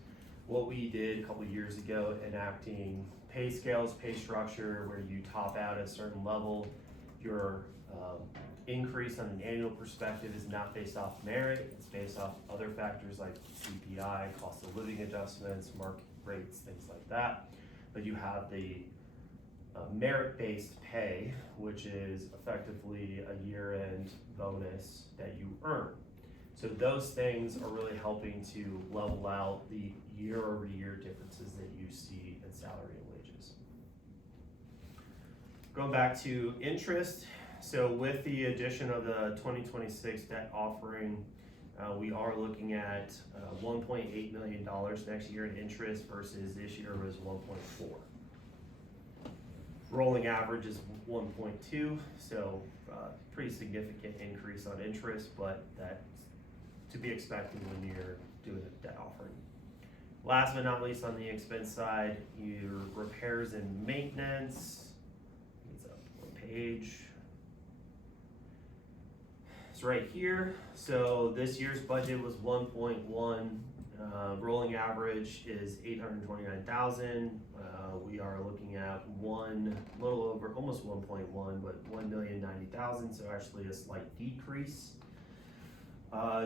what we did a couple years ago, enacting pay scales, pay structure, where you top out at a certain level. Your increase on an annual perspective is not based off merit, it's based off other factors like CPI, cost of living adjustments, market rates, things like that. But you have the merit-based pay, which is effectively a year-end bonus that you earn. So those things are really helping to level out the year-over-year differences that you see in salary and wages. Going back to interest, so with the addition of the 2026 debt offering, we are looking at $1.8 million next year in interest versus this year was 1.4. Rolling average is 1.2, so pretty significant increase on interest, but that's to be expected when you're doing a debt offering. Last but not least, on the expense side, your repairs and maintenance. It's up one page. It's right here. So this year's budget was 1.1. Rolling average is 829,000. We are looking at little over, almost 1.1, but 1,090,000. So actually a slight decrease.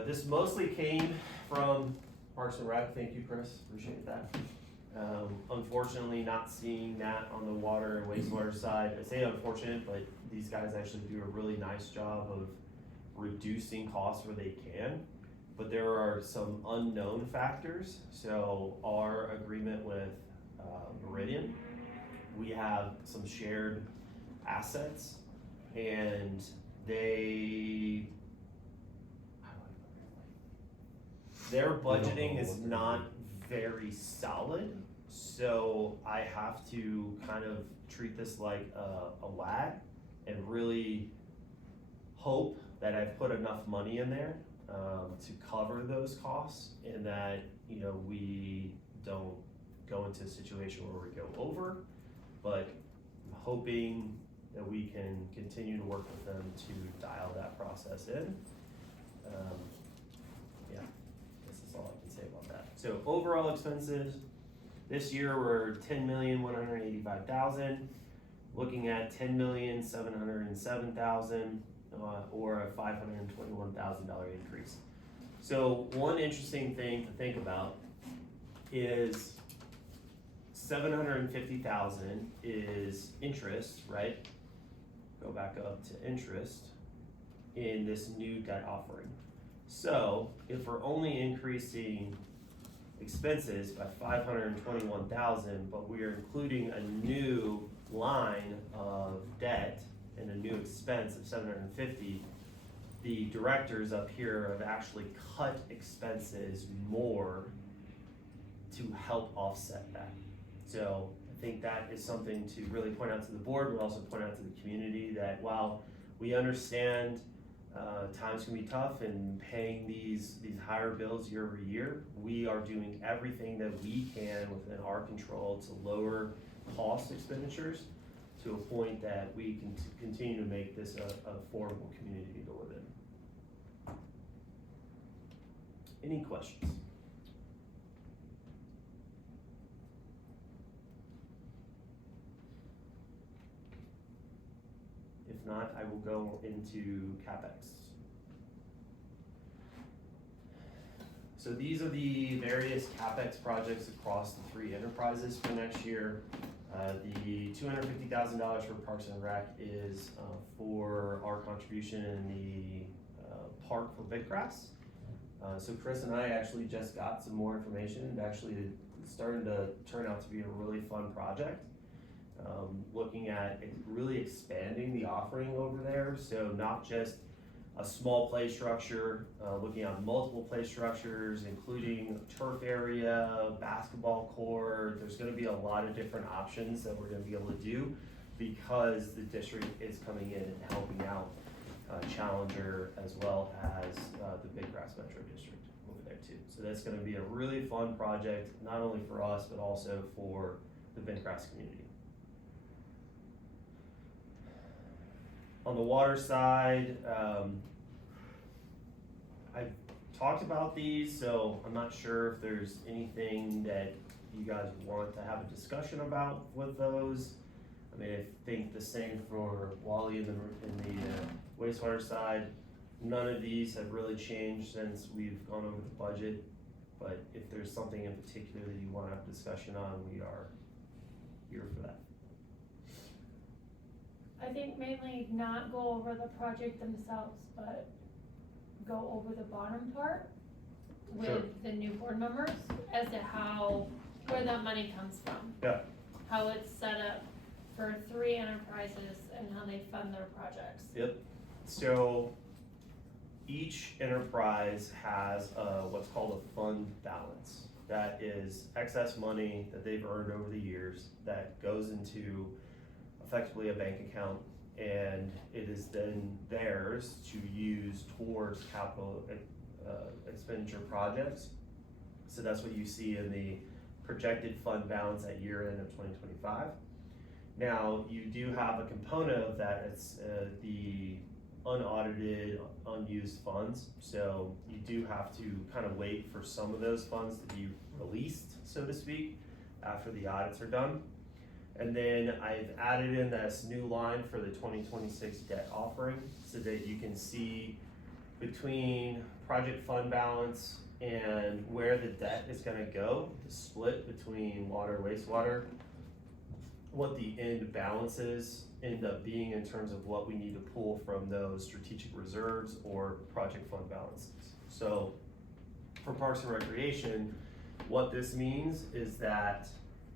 This mostly came from Parks and Rec. Thank you, Chris. Appreciate that. Unfortunately, not seeing that on the water and wastewater side. I say unfortunate, but these guys actually do a really nice job of reducing costs where they can. But there are some unknown factors. So our agreement with Meridian, we have some shared assets, and they, their budgeting is not very solid, so I have to kind of treat this like a lag and really hope that I've put enough money in there to cover those costs, and that, you know, we don't go into a situation where we go over, but I'm hoping that we can continue to work with them to dial that process in. Yeah, this is all I can say about that. So overall expenses, this year we're $10,185,000, looking at $10,707,000, or a $521,000 increase. So one interesting thing to think about is $750,000 is interest, right? Go back up to interest in this new debt offering. So if we're only increasing expenses by $521,000, but we are including a new line of debt and a new expense of $750,000, the directors up here have actually cut expenses more to help offset that. So I think that is something to really point out to the board, but also point out to the community that while we understand times can be tough and paying these higher bills year over year, we are doing everything that we can within our control to lower cost expenditures to a point that we can continue to make this an affordable community to live in. Any questions? If not, I will go into CapEx. So these are the various CapEx projects across the three enterprises for next year. The $250,000 for Parks and Rec is for our contribution in the park for big grass. So Chris and I actually just got some more information, and actually it's starting to turn out to be a really fun project. Looking at really expanding the offering over there, so not just a small play structure, looking at multiple play structures, including turf area, basketball court. There's gonna be a lot of different options that we're gonna be able to do because the district is coming in and helping out Challenger as well as the Big Grass Metro District over there too. So that's gonna be a really fun project, not only for us, but also for the Big Grass community. On the water side, I've talked about these, so I'm not sure if there's anything that you guys want to have a discussion about with those. I mean, I think the same for Wally in the wastewater side. None of these have really changed since we've gone over the budget, but if there's something in particular that you want to have a discussion on, we are here for that. I think mainly not go over the project themselves, but go over the bottom part with Sure. the new board members as to where that money comes from. Yeah. How it's set up for three enterprises and how they fund their projects. Yep. So each enterprise has what's called a fund balance. That is excess money that they've earned over the years that goes into effectively a bank account, and it is then theirs to use towards capital expenditure projects. So that's what you see in the projected fund balance at year end of 2025. Now, you do have a component of that, it's the unaudited, unused funds. So you do have to kind of wait for some of those funds to be released, so to speak, after the audits are done. And then I've added in this new line for the 2026 debt offering so that you can see between project fund balance and where the debt is gonna go, the split between water, wastewater, what the end balances end up being in terms of what we need to pull from those strategic reserves or project fund balances. So for Parks and Recreation, what this means is that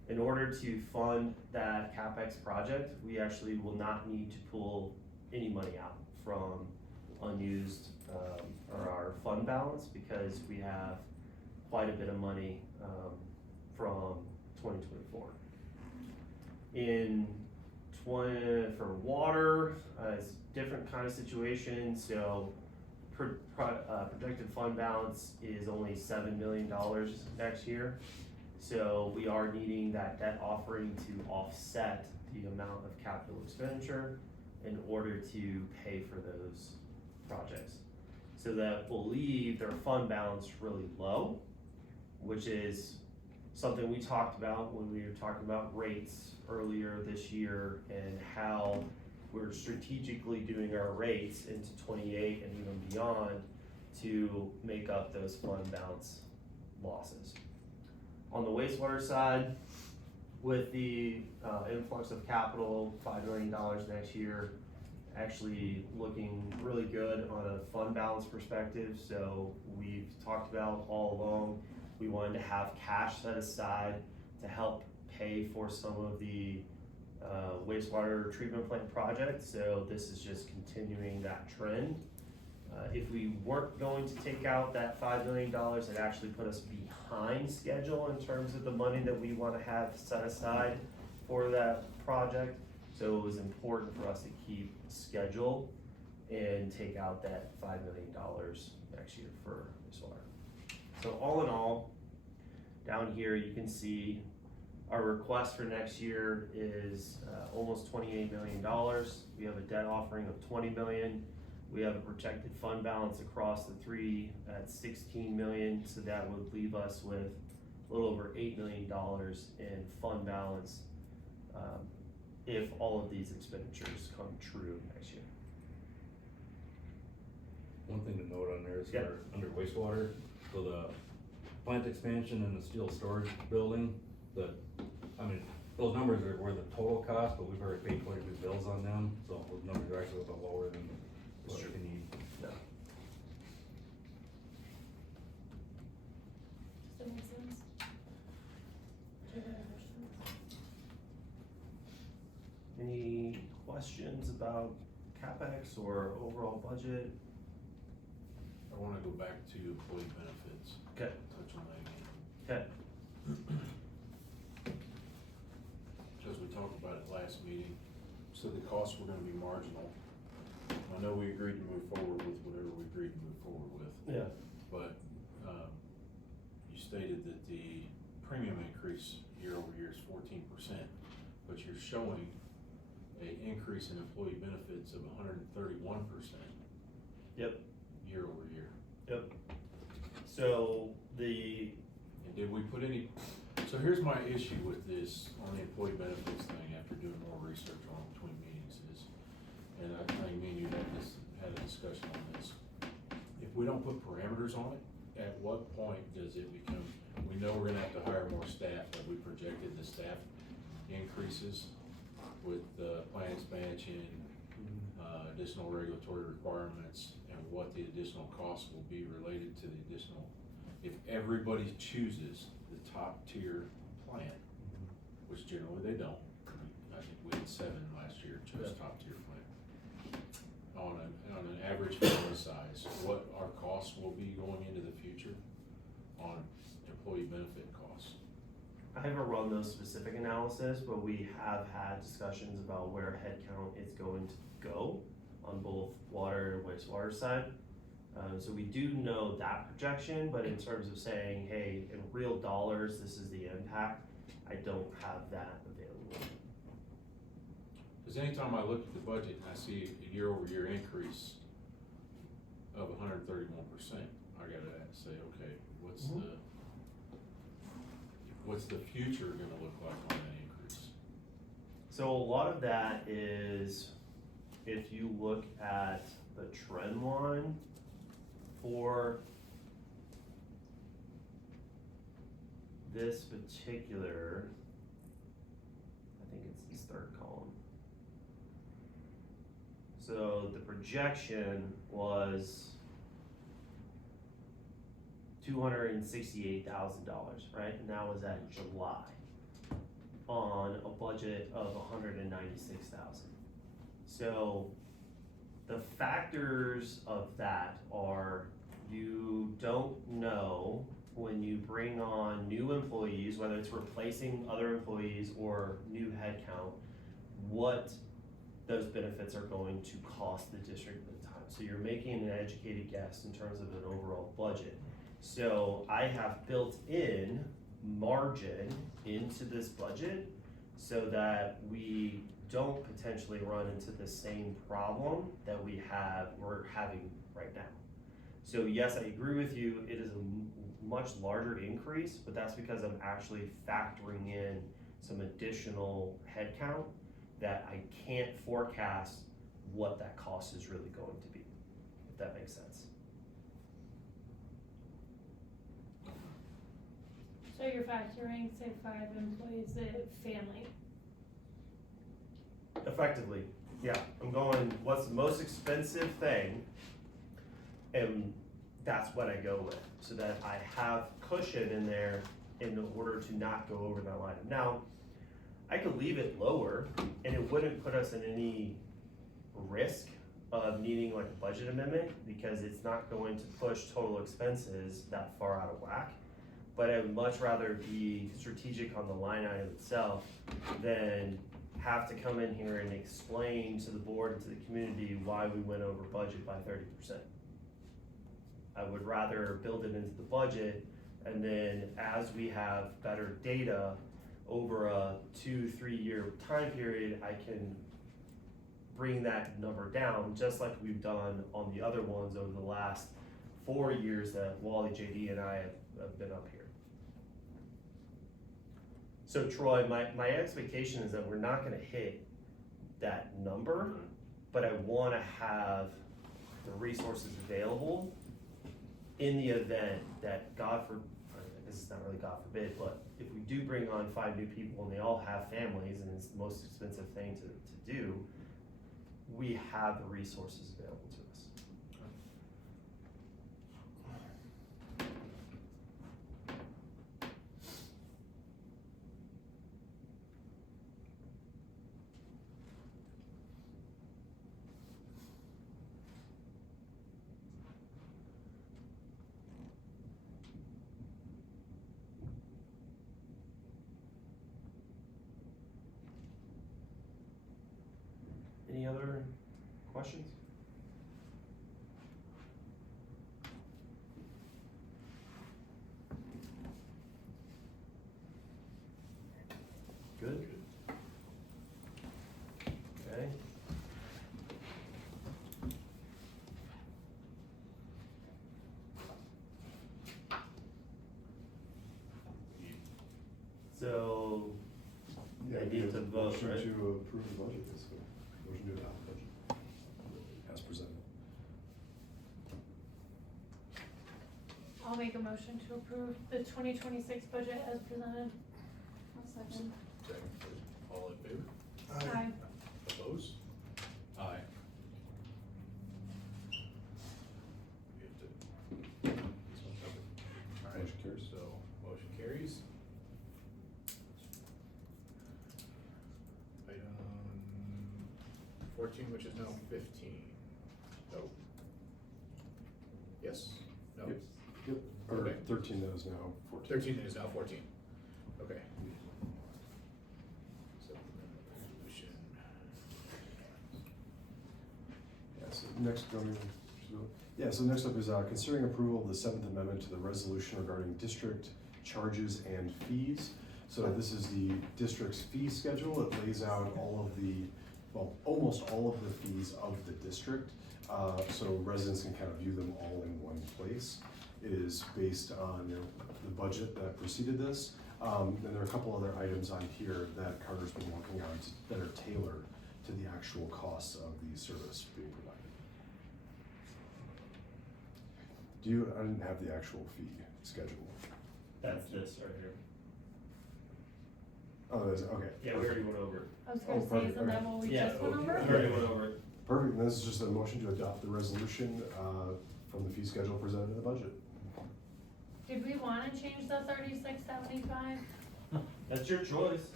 in order to fund that CapEx project, we actually will not need to pull any money out from unused, or our fund balance, because we have quite a bit of money, from 2024. For water, it's a different kind of situation, so projected fund balance is only $7 million next year. So we are needing that debt offering to offset the amount of capital expenditure in order to pay for those projects. So that will leave their fund balance really low, which is something we talked about when we were talking about rates earlier this year and how we're strategically doing our rates into 28 and even beyond to make up those fund balance losses. On the wastewater side, with the influx of capital, $5 million next year, actually looking really good on a fund balance perspective. So we've talked about all along, we wanted to have cash set aside to help pay for some of the wastewater treatment plant projects. So this is just continuing that trend. If we weren't going to take out that $5 million, it actually put us behind schedule in terms of the money that we want to have set aside for that project. So it was important for us to keep schedule and take out that $5 million next year for wastewater. So all in all, down here you can see our request for next year is almost $28 million. We have a debt offering of $20 million. We have a projected fund balance across the three at $16 million, so that would leave us with a little over $8 million in fund balance if all of these expenditures come true next year. One thing to note on there is Yeah. for under wastewater, so the plant expansion and the steel storage building, those numbers were the total cost, but we've already paid quite a few bills on them, so those numbers are actually a little lower than what Sure. we need. Yeah. Does that make sense? Do you have any questions? Any questions about CapEx or overall budget? I wanna go back to employee benefits. Okay. Touch on that again. Okay. As we talked about at last meeting, so the costs were gonna be marginal. I know we agreed to move forward with whatever we agreed to move forward with, Yeah. but, you stated that the premium increase year over year is 14%, but you're showing a increase in employee benefits of 131%. Yep. Year over year. Yep. So the, And did we put any, so here's my issue with this on the employee benefits thing after doing more research on it between meetings is, and I think me and you had a discussion on this. If we don't put parameters on it, at what point does it become, we know we're gonna have to hire more staff, but we projected the staff increases with the plant expansion, additional regulatory requirements, and what the additional costs will be related to the additional. If everybody chooses the top tier plan, which generally they don't, I think we had 7 last year chose top tier plan. On an average family size, what our costs will be going into the future on employee benefit costs. I haven't run those specific analysis, but we have had discussions about where headcount is going to go on both water and wastewater side. So we do know that projection, but in terms of saying, hey, in real dollars, this is the impact, I don't have that available. Because anytime I look at the budget and I see a year over year increase of 131%, I gotta say, okay, what's the future gonna look like on that increase? So a lot of that is, if you look at the trend line for this particular, I think it's this third column. So the projection was $268,000, right? And that was at July on a budget of $196,000. So The factors of that are you don't know when you bring on new employees, whether it's replacing other employees or new headcount, what those benefits are going to cost the district at the time. So you're making an educated guess in terms of an overall budget. So I have built in margin into this budget so that we don't potentially run into the same problem that we're having right now. So yes, I agree with you, it is a much larger increase, but that's because I'm actually factoring in some additional headcount that I can't forecast what that cost is really going to be, if that makes sense. So you're factoring, say, 5 employees, family. Effectively, yeah, I'm going, what's the most expensive thing? And that's what I go with, so that I have cushion in there in order to not go over that line. Now, I could leave it lower and it wouldn't put us in any risk of needing like a budget amendment because it's not going to push total expenses that far out of whack. But I would much rather be strategic on the line item itself than have to come in here and explain to the board and to the community why we went over budget by 30%. I would rather build it into the budget, and then as we have better data over a 2-3 year time period, I can bring that number down, just like we've done on the other ones over the last 4 years that Wally, JD, and I have been up here. So Troy, my expectation is that we're not gonna hit that number, but I wanna have the resources available in the event that this is not really God forbid, but if we do bring on 5 new people and they all have families and it's the most expensive thing to do, we have the resources available to us. Any other questions? Good? Okay. So, Yeah, I need to vote, motion right? to approve the budget, basically. Motion to adopt the budget as presented. I'll make a motion to approve the 2026 budget as presented. I'll second. Second, all in favor? Aye. Opposed? Aye. We have to. All right, Motion carries. so motion carries. Item 14, which is now 15. No. Yes? No? Yep. Yep, or Okay. 13 that is now 14. 13 is now 14. Okay. So, resolution. Yeah, so next, so next up is considering approval of the 7th Amendment to the resolution regarding district charges and fees. So this is the district's fee schedule. It lays out all of the, well, almost all of the fees of the district. So residents can kind of view them all in one place. It is based on the budget that preceded this. And there are a couple other items on here that Carter's been working on that are tailored to the actual costs of the service being provided. I didn't have the actual fee schedule. That's this right here. Oh, that is, okay. Yeah, we already went over it. I was gonna say, perfect, isn't that okay. what we Yeah, just went we over? already went over it. Perfect, and this is just a motion to adopt the resolution, from the fee schedule presented in the budget. Did we wanna change the 3675? That's your choice.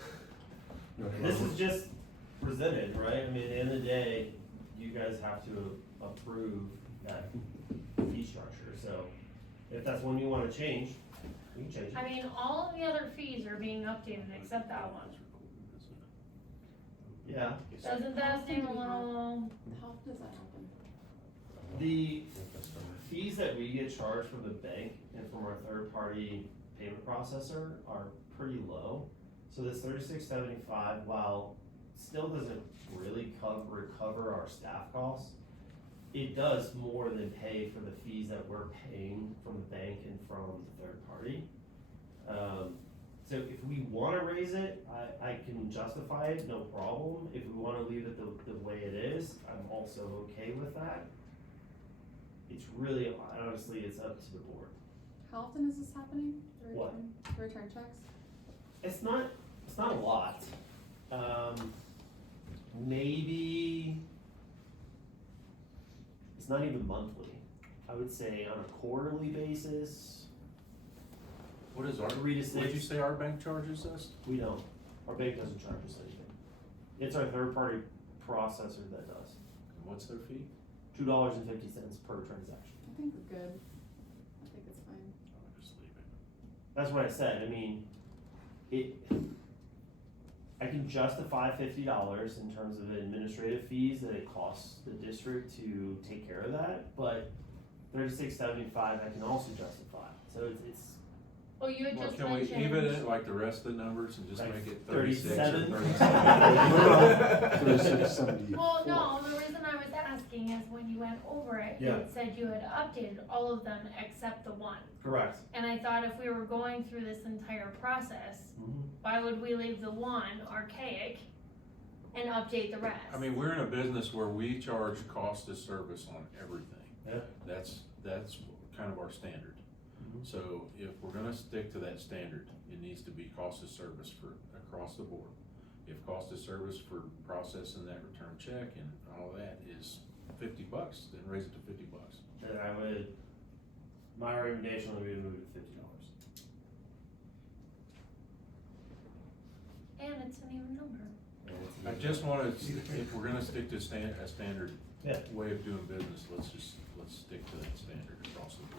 No, This is just presented, right? I mean, at the end of the day, you guys have to approve that fee structure, so if that's one you wanna change, we can change it. I mean, all of the other fees are being updated except that one. Yeah, Doesn't that seem a little, How does that happen? the fees that we get charged from the bank and from our third-party payment processor are pretty low. So this $36.75, while still doesn't really recover our staff costs, it does more than pay for the fees that we're paying from the bank and from the third party. So if we wanna raise it, I can justify it, no problem. If we wanna leave it the way it is, I'm also okay with that. It's really, honestly, it's up to the board. How often is this happening? The What? the return checks? It's not a lot. Maybe, it's not even monthly. I would say on a quarterly basis, What is our, 3 to 6. what'd you say our bank charges us? We don't. Our bank doesn't charge us anything. It's our third-party processor that does. And what's their fee? $2.50 per transaction. I think we're good. I think it's fine. I'll just leave it. That's what I said. I mean, I can justify $50 in terms of administrative fees that it costs the district to take care of that, but $36.75 I can also justify. So it's well, you had Well, just can we mentioned. even it like the rest of the numbers and just Like make it 36 or 37? 37? 36.74. Well, no, the reason I was asking is when you went over it, you Yeah. had said you had updated all of them except the one. correct. And I thought if we were going through this entire process, why would we leave the one archaic and update the rest? I mean, we're in a business where we charge cost of service on everything. Yeah. That's kind of our standard. So if we're gonna stick to that standard, it needs to be cost of service for, across the board. If cost of service for processing that return check and all that is $50, then raise it to $50. Then my recommendation would be to move it to $50. And it's an even number. I just wanna, if we're gonna stick to a standard Yeah. way of doing business, let's stick to that standard across the board.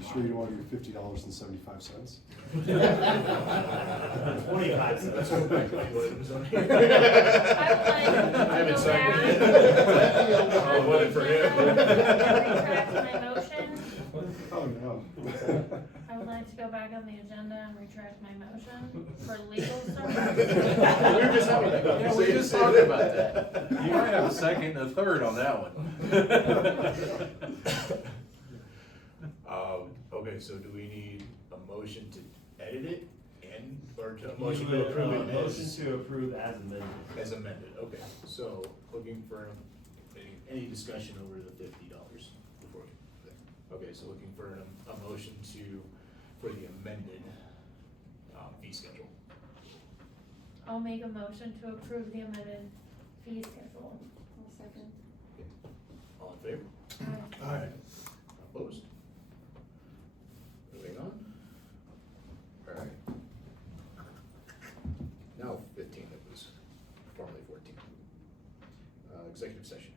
You sure you don't want to do $50.75? 25 cents. That's what back when it was on here. I would like to I haven't go signed back it yet. on Oh, the voted for him. agenda and retract my motion. Oh, no. I would like to go back on the agenda and retract my motion for legal stuff. We were just having that Yeah, we just talked about that. You might have a second and a third on that one. Okay, so do we need a motion to edit it and, or a You motion to would, approve it motion as, to approve as amended. as amended? Okay, so looking for any discussion over the $50 before we, okay, so looking for a motion for the amended, fee schedule. I'll make a motion to approve the amended fee schedule. I'll second. All in favor? Aye. Opposed? Moving on. Alright. Now 15, it was formerly 14. Executive session.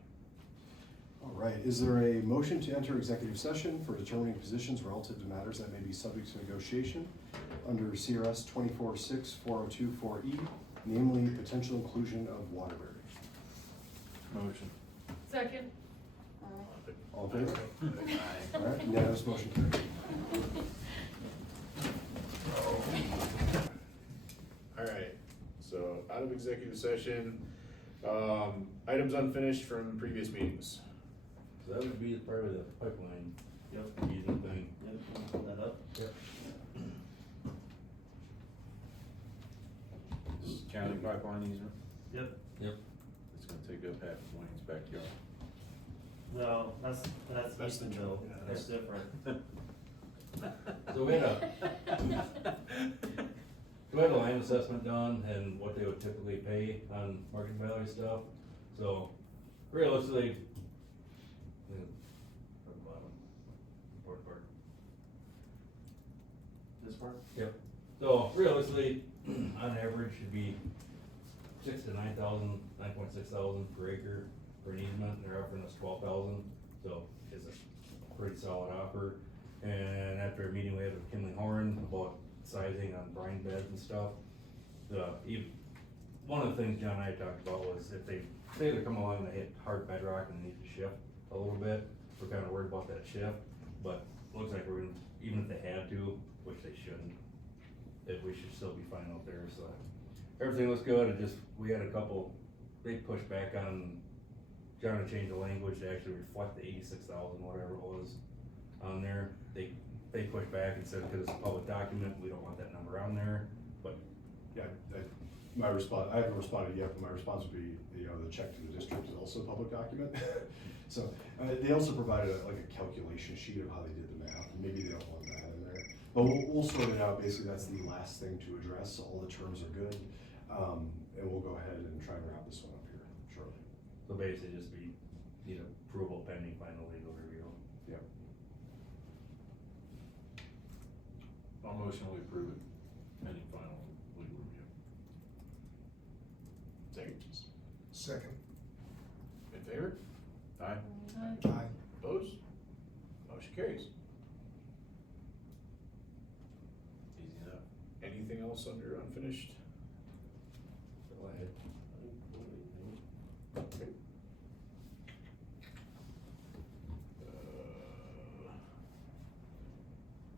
All right, is there a motion to enter executive session for determining positions relative to matters that may be subject to negotiation under CRS 246402-4E, namely potential inclusion of Waterbury? Motion. Second. All in favor? All right, unanimous motion carried. Alright, so out of executive session, items unfinished from previous meetings. So that would be part of the pipeline Yep. easement thing. Yep, can you pull that up? This is county pipeline easement. Yep. It's gonna take up half of Wayne's backyard. No, that's That's the Eastonville, yeah, that's different. So we had a land assessment done and what they would typically pay on Market Valley stuff. So realistically, from the bottom, important part. This part? Yep. So realistically, on average, it'd be 6,000 to 9,000, 9.6 thousand per acre for an easement, and they're offering us 12,000, so it's a pretty solid offer. And after a meeting we had with Kinley Horn about sizing on brine beds and stuff, one of the things John and I talked about was if they say they're coming along and they hit hard bedrock and they need to shift a little bit, we're kinda worried about that shift, but looks like we're gonna, even if they had to, which they shouldn't, that we should still be fine out there, so. Everything looks good, it just, we had a couple, they pushed back on, trying to change the language to actually reflect the 86,000, whatever it was, on there. They pushed back and said, cause it's a public document, we don't want that number on there, but. Yeah, my response, I haven't responded yet, but my response would be, you know, the check to the district is also a public document. So, they also provided like a calculation sheet of how they did the math, and maybe they don't want that in there. But we'll sort it out, basically that's the last thing to address, all the terms are good. And we'll go ahead and try and wrap this one up here shortly. So basically just be, need approval pending final legal review. Yep. I'll motion we approve it pending final legal review. Second. Second. In favor? Aye. Aye. Opposed? Motion carries. Easy enough. Anything else under unfinished? Go ahead. Okay.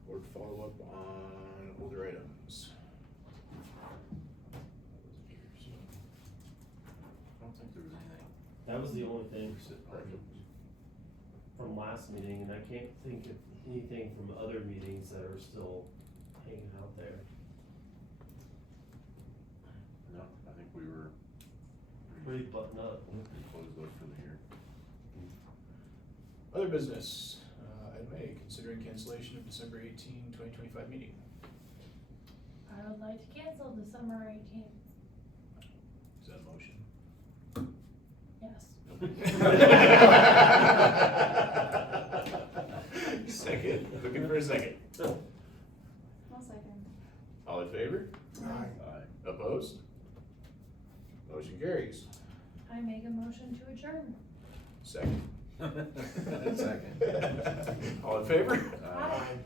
Board follow-up on older items. I don't think there was anything. That was the only thing Correct. from last meeting, and I can't think of anything from other meetings that are still hanging out there. No, I think we were Pretty buttoned up. pretty closed up for the year. Other business, item A, considering cancellation of December 18, 2025 meeting. I would like to cancel December 18th, Is that a motion? yes. Second, looking for a second. I'll second. All in favor? Aye. Opposed? Motion carries. I make a motion to adjourn. Second. Second. All in favor? Aye.